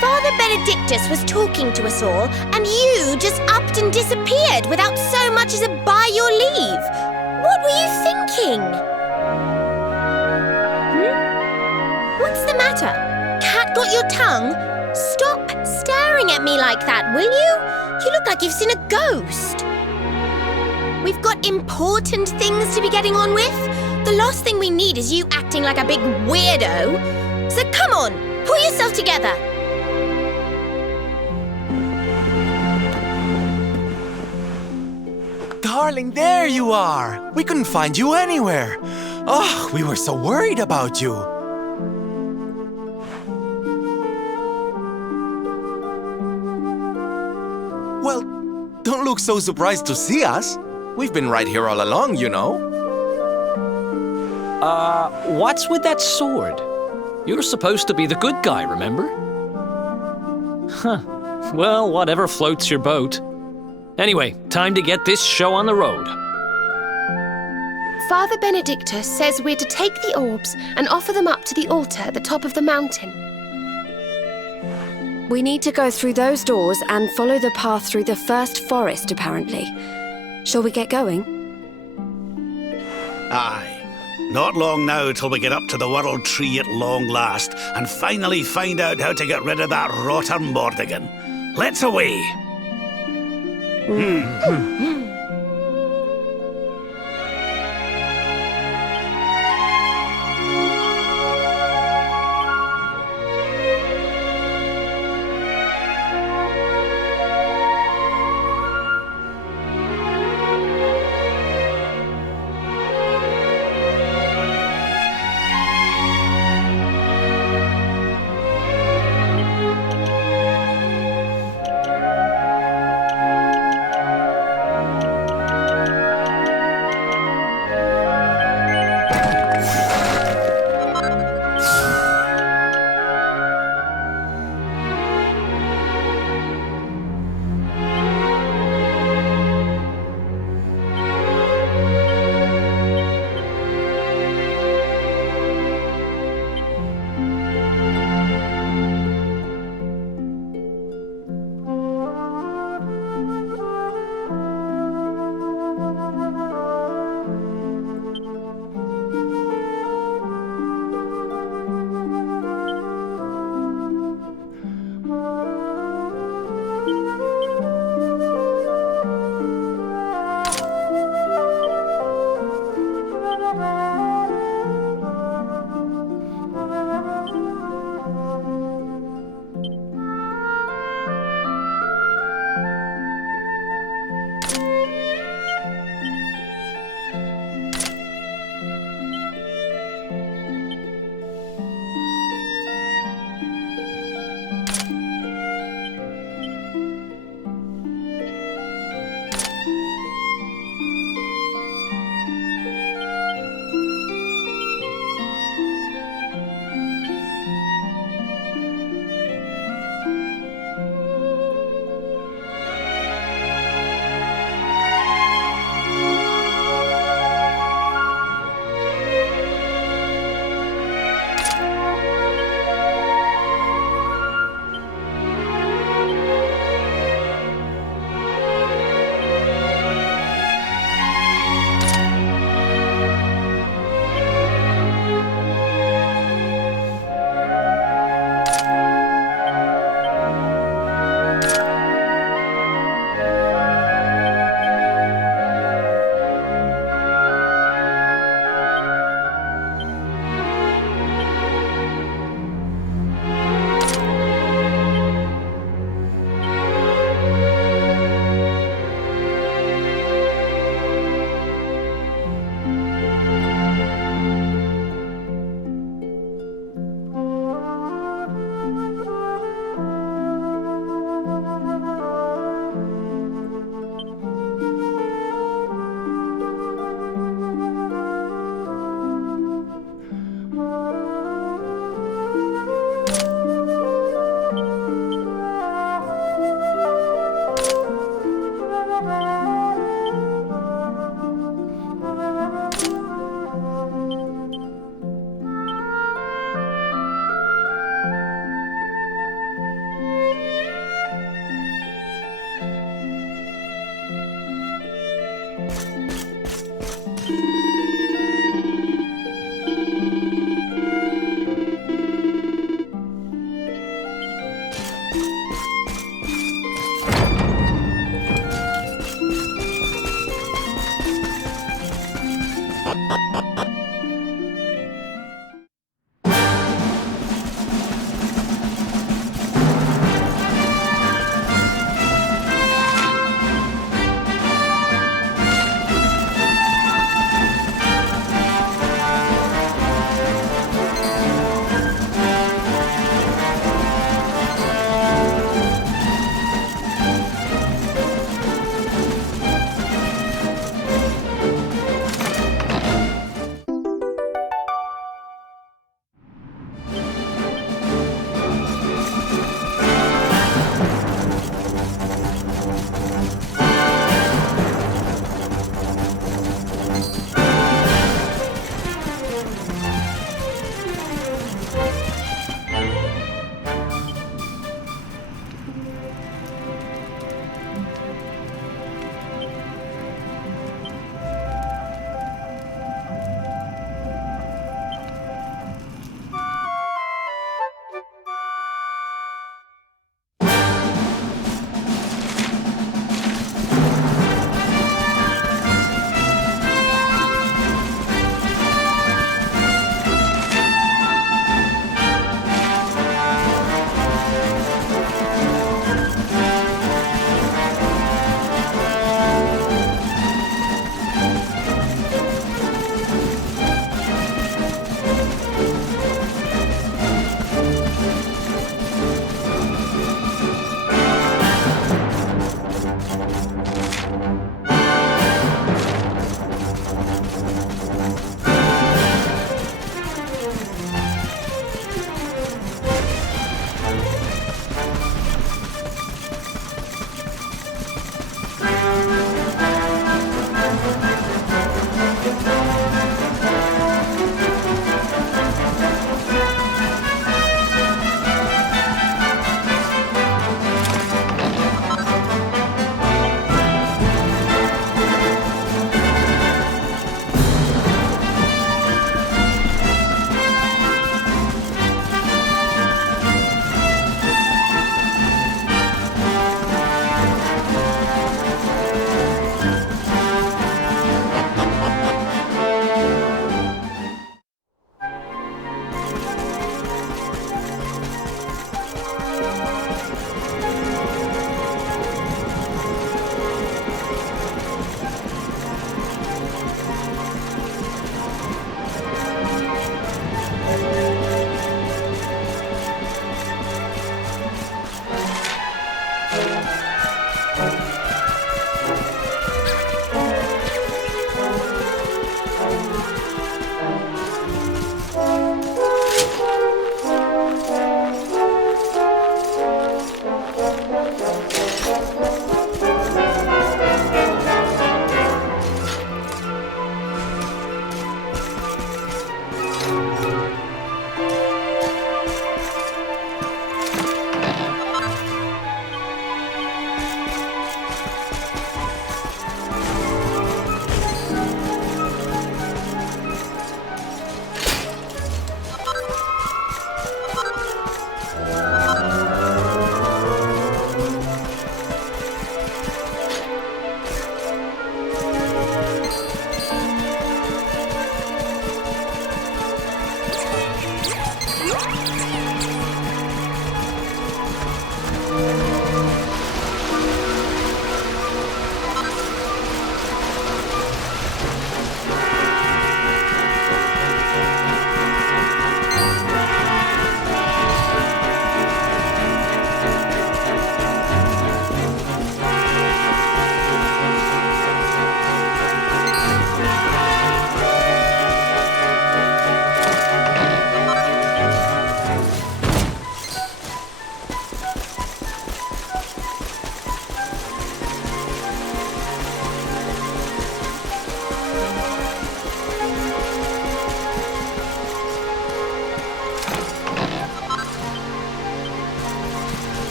Father Benedictus was talking to us all, and you just upped and disappeared without so much as a by your leave. What were you thinking? What's the matter? Cat got your tongue? Stop staring at me like that, will you? You look like you've seen a ghost. We've got important things to be getting on with. The last thing we need is you acting like a big weirdo. So come on, Pull yourself together! Darling, there you are! We couldn't find you anywhere! Oh, we were so worried about you! Well, don't look so surprised to see us. We've been right here all along, you know. What's with that sword? You're supposed to be the good guy, remember? Huh. Well, whatever floats your boat. Anyway, time to get this show on the road. Father Benedictus says we're to take the orbs and offer them up to the altar at the top of the mountain. We need to go through those doors and follow the path through the first forest, apparently. Shall we get going? Aye. Not long now till we get up to the World Tree at long last and finally find out how to get rid of that rotter Mordigan. Let's away!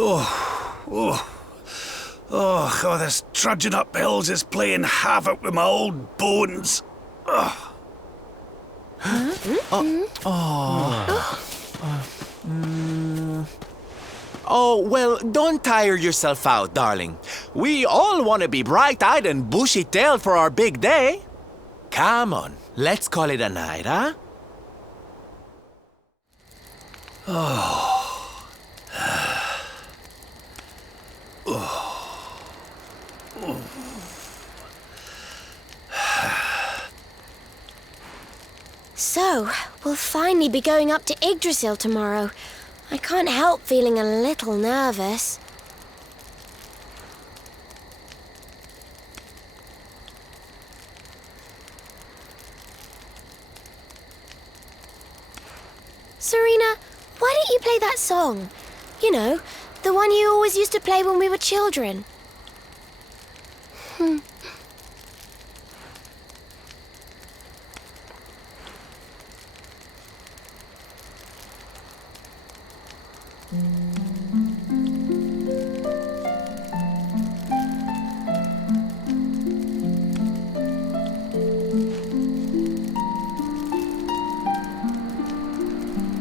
Oh, this trudging up hills is playing havoc with my old bones. Oh, well, don't tire yourself out, darling. We all want to be bright-eyed and bushy-tailed for our big day. Come on, let's call it a night, huh? So, we'll finally be going up to Yggdrasil tomorrow. I can't help feeling a little nervous. Serena, why don't you play that song? You know, the one you always used to play when we were children.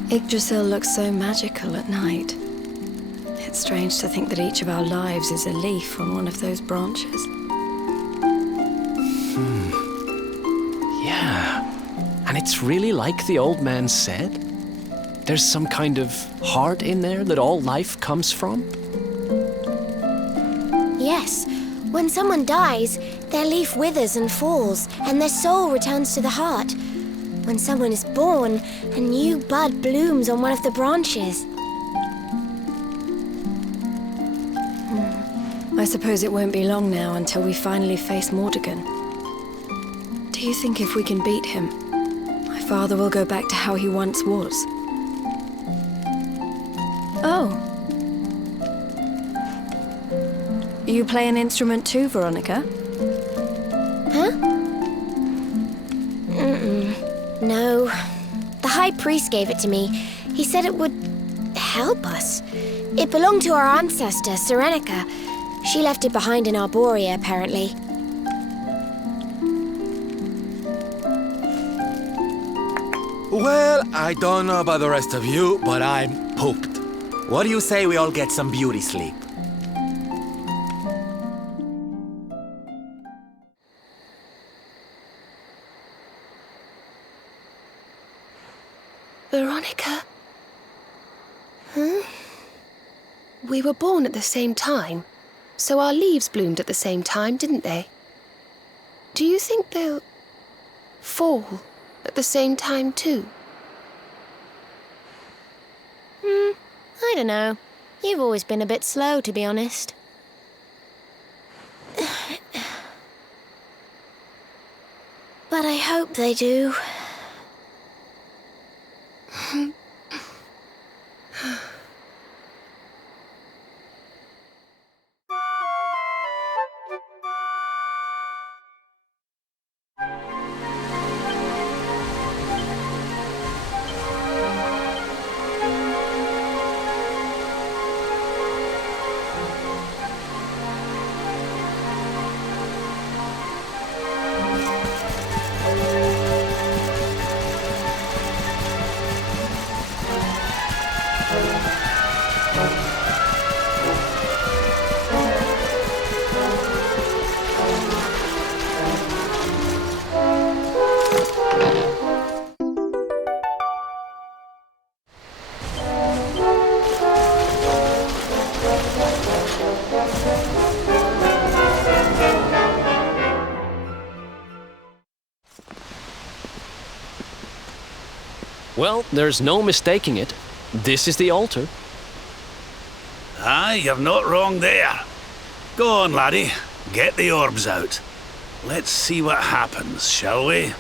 Yggdrasil looks so magical at night. It's strange to think that each of our lives is a leaf on one of those branches. Yeah. And it's really like the old man said? There's some kind of heart in there that all life comes from? Yes, when someone dies, their leaf withers and falls, and their soul returns to the heart. When someone is born, a new bud blooms on one of the branches. I suppose it won't be long now until we finally face Mordegon. Do you think if we can beat him, my father will go back to how he once was? Oh. You play an instrument too, Veronica? Huh? No. The High Priest gave it to me. He said it would help us. It belonged to our ancestor, Serenica. She left it behind in Arborea, apparently. Well, I don't know about the rest of you, but I'm pooped. What do you say we all get some beauty sleep? Veronica? Huh? We were born at the same time, so our leaves bloomed at the same time, didn't they? Do you think they'll fall at the same time too? I don't know. You've always been a bit slow, to be honest. But I hope they do. Well, there's no mistaking it. This is the altar. Aye, you're not wrong there. Go on, laddie. Get the orbs out. Let's see what happens, shall we?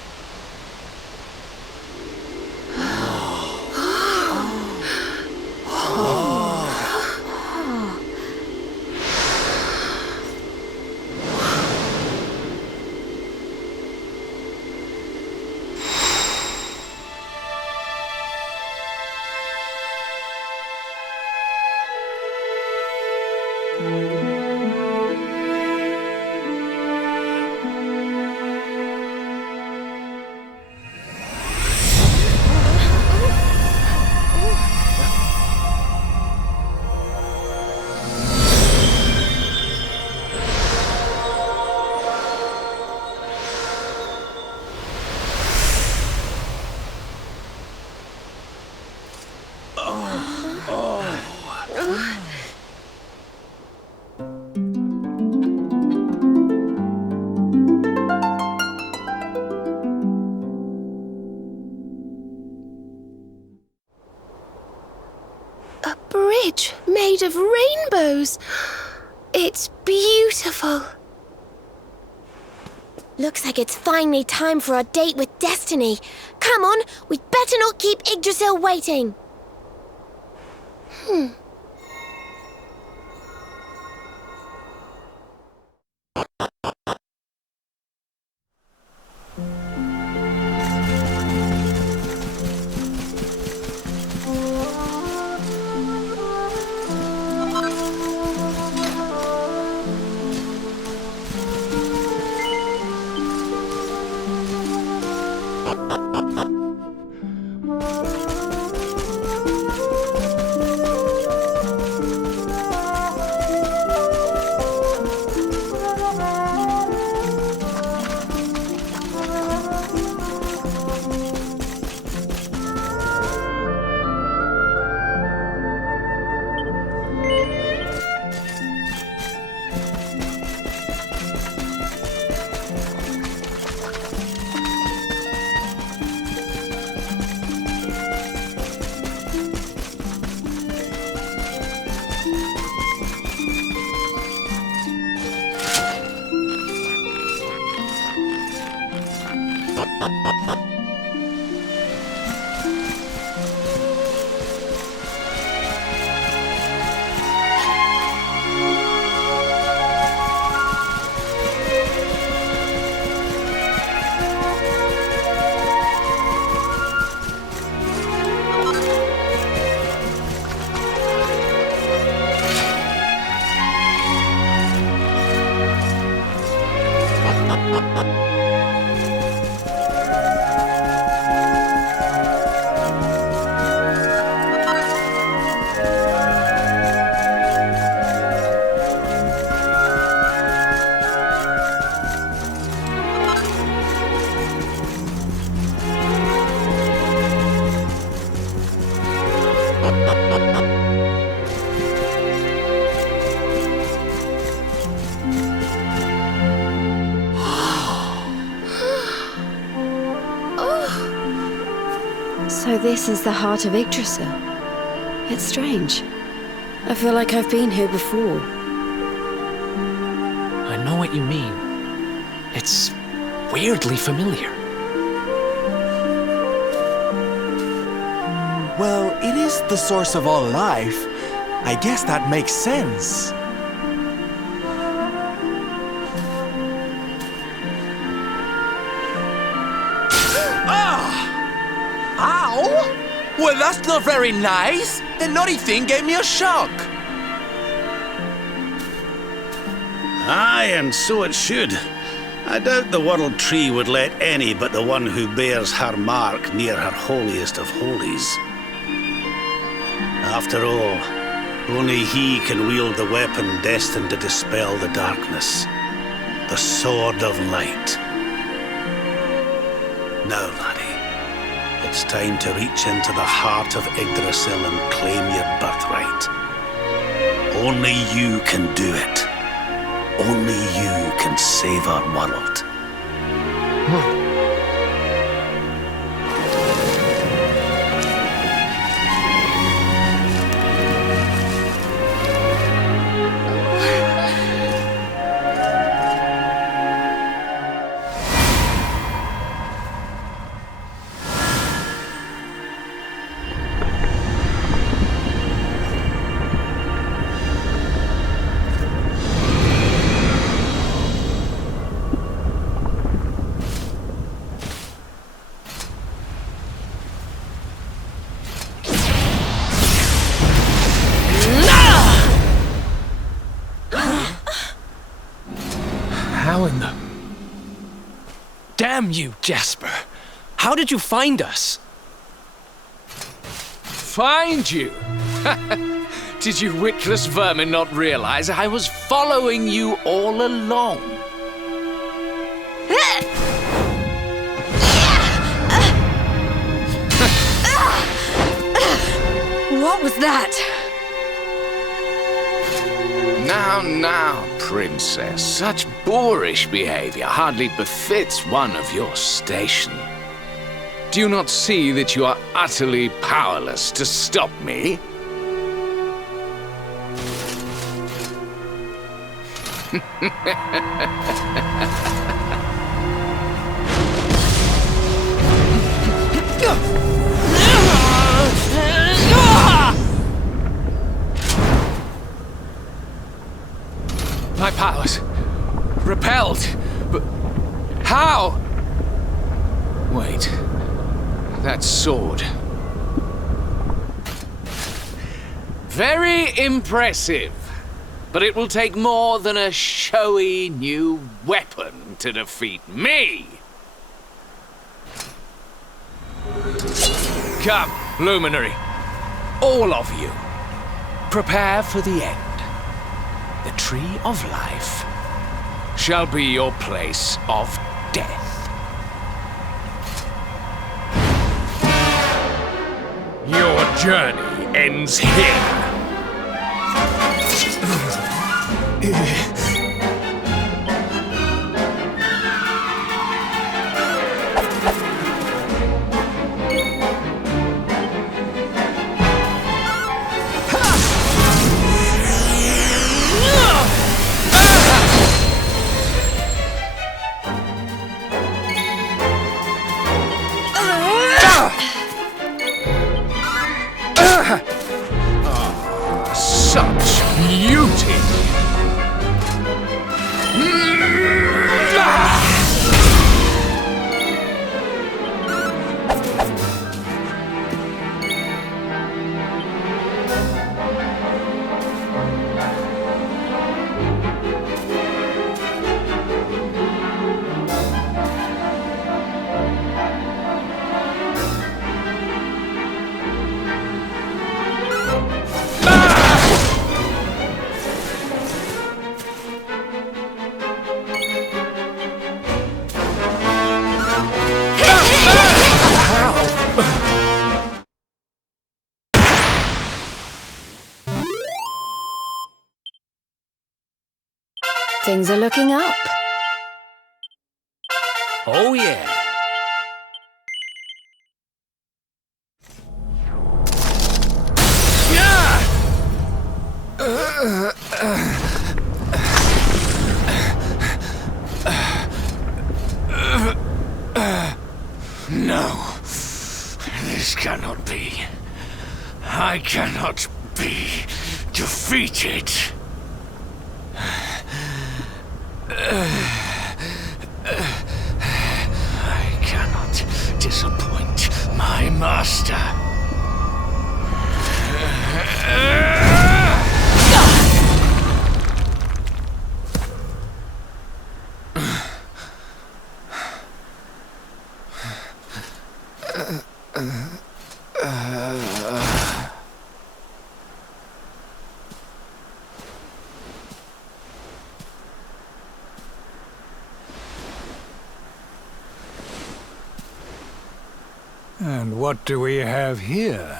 A bridge made of rainbows. It's beautiful. Looks like it's finally time for our date with Destiny. Come on, we'd better not keep Yggdrasil waiting. So this is the heart of Yggdrasil. It's strange. I feel like I've been here before. I know what you mean. It's weirdly familiar. Well, it is the source of all life. I guess that makes sense. Ow! Well, that's not very nice. The naughty thing gave me a shock. Aye, and so it should. I doubt the World Tree would let any but the one who bears her mark near her holiest of holies. After all, only he can wield the weapon destined to dispel the darkness. The Sword of Light. Now, laddie. It's time to reach into the heart of Yggdrasil and claim your birthright. Only you can do it. Only you can save our world. Damn you, Jasper! How did you find us? Find you? Did you witless vermin not realize I was following you all along? What was that? Now, princess. Such boorish behavior hardly befits one of your station. Do you not see that you are utterly powerless to stop me? My powers repelled. But how? Wait. That sword. Very impressive. But it will take more than a showy new weapon to defeat me. Come, Luminary. All of you. Prepare for the end. The Tree of Life shall be your place of death. Your journey ends here. Such beauty! Things are looking up. Oh, yeah. No. This cannot be. I cannot be defeated. I cannot disappoint my master. And what do we have here?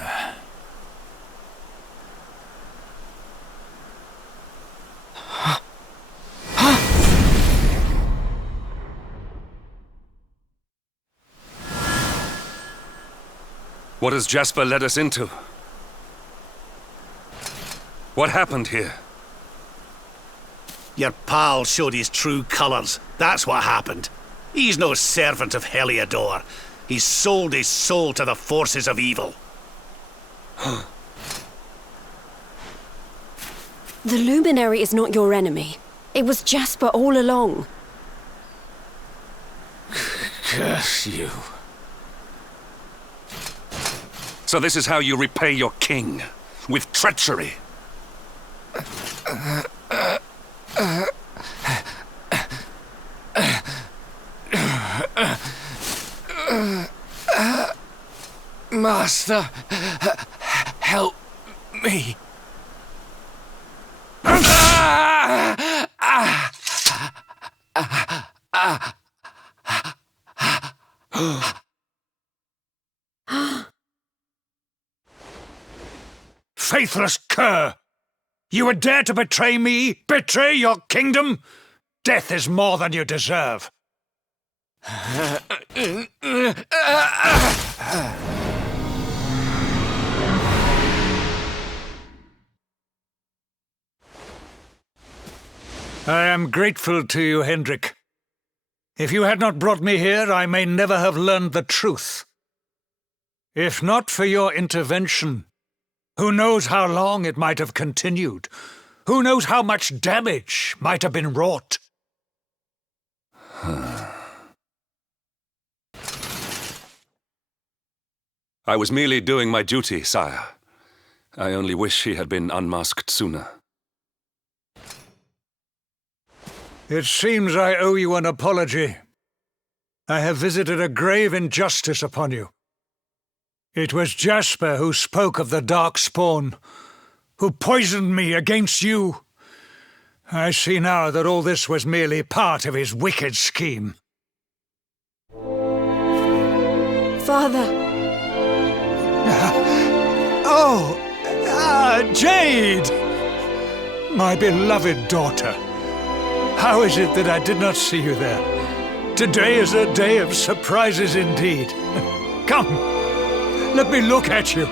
What has Jasper led us into? What happened here? Your pal showed his true colours. That's what happened. He's no servant of Heliodor. He's sold his soul to the forces of evil. The Luminary is not your enemy. It was Jasper all along. Curse you. So this is how you repay your king, with treachery. Master, help me. Faithless cur! You would dare to betray me? Betray your kingdom? Death is more than you deserve. I am grateful to you, Hendrik. If you had not brought me here, I may never have learned the truth. If not for your intervention, who knows how long it might have continued? Who knows how much damage might have been wrought? I was merely doing my duty, sire. I only wish he had been unmasked sooner. It seems I owe you an apology. I have visited a grave injustice upon you. It was Jasper who spoke of the dark spawn, who poisoned me against you. I see now that all this was merely part of his wicked scheme. Father! Jade! My beloved daughter. How is it that I did not see you there? Today is a day of surprises indeed. Come, let me look at you.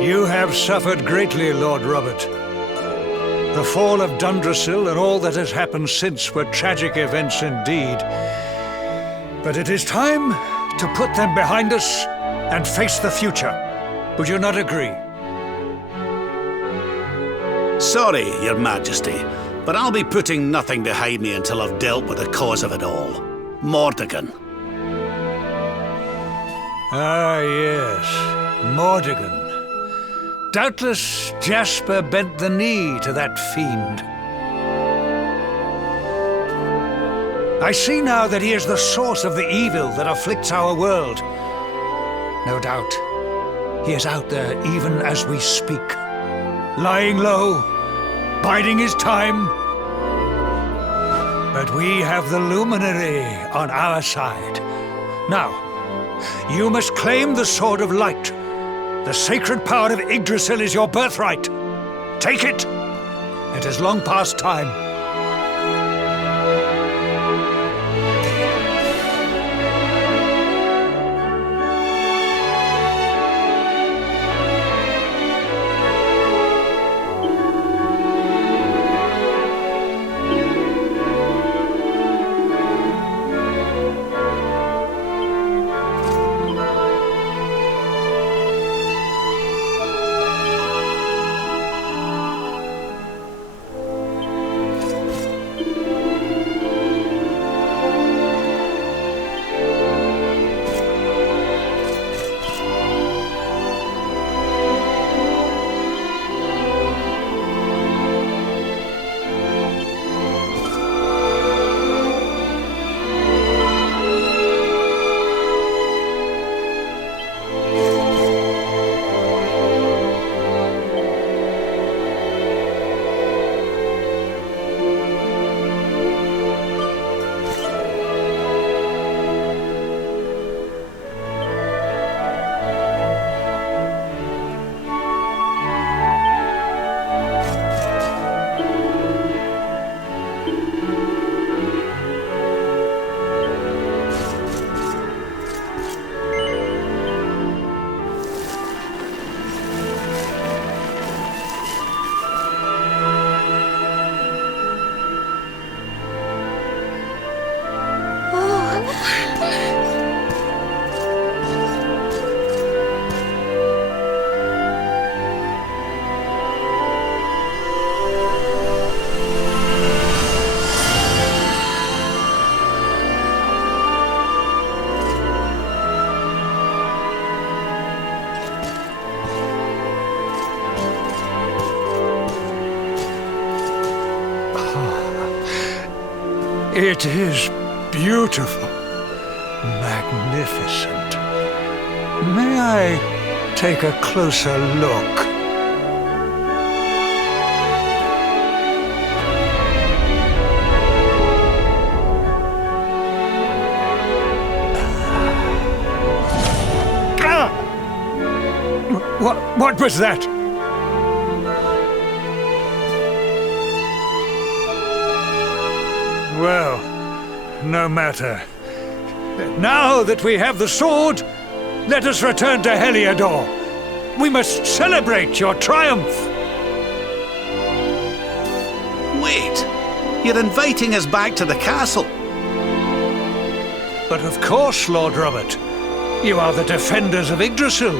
You have suffered greatly, Lord Robert. The fall of Dundrasil and all that has happened since were tragic events indeed. But it is time to put them behind us and face the future. Would you not agree? Sorry, Your Majesty, but I'll be putting nothing behind me until I've dealt with the cause of it all. Mordegon. Ah, yes. Mordegon. Doubtless Jasper bent the knee to that fiend. I see now that he is the source of the evil that afflicts our world. No doubt, he is out there even as we speak, lying low, biding his time. But we have the luminary on our side. Now, you must claim the Sword of Light. The sacred power of Yggdrasil is your birthright. Take it. It is long past time. It is beautiful. Magnificent. May I take a closer look? What was that? Well, no matter. Now that we have the sword, let us return to Heliodor. We must celebrate your triumph. Wait! You're inviting us back to the castle. But of course, Lord Robert. You are the defenders of Yggdrasil,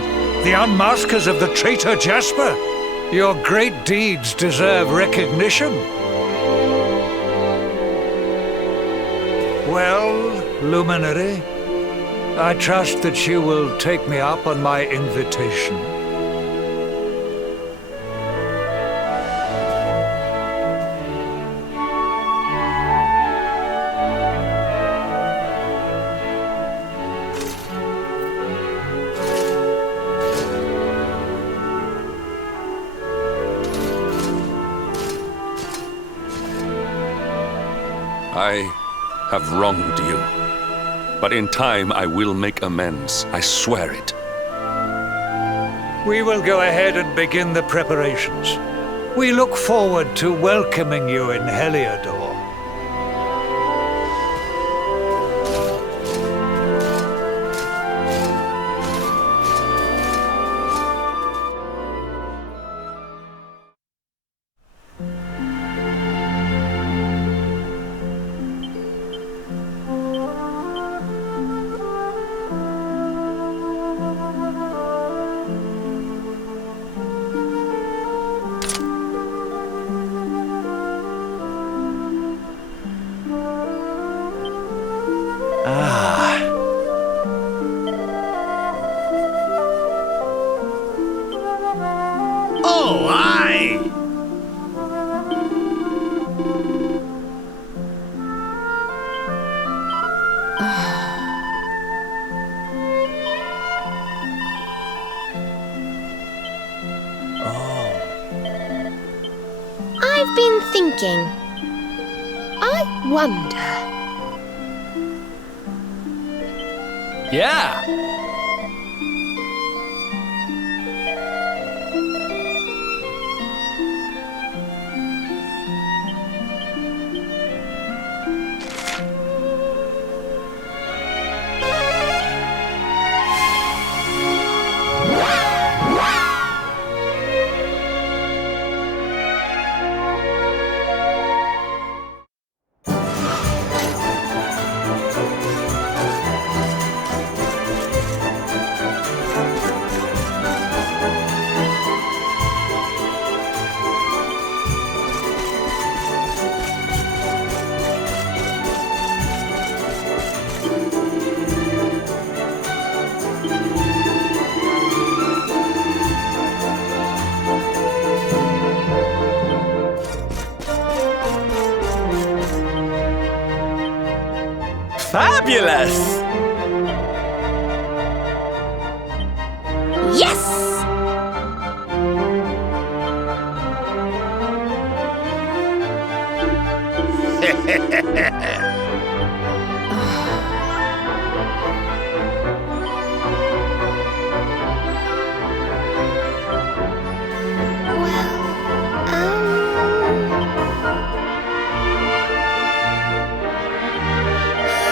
the unmaskers of the traitor Jasper. Your great deeds deserve recognition. Well, Luminary, I trust that you will take me up on my invitation. I have wronged you. But in time I will make amends. I swear it. We will go ahead and begin the preparations. We look forward to welcoming you in Heliodor. Oh, aye! I've been thinking. I wonder. Yeah. Fabulous! Yes!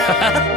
Well,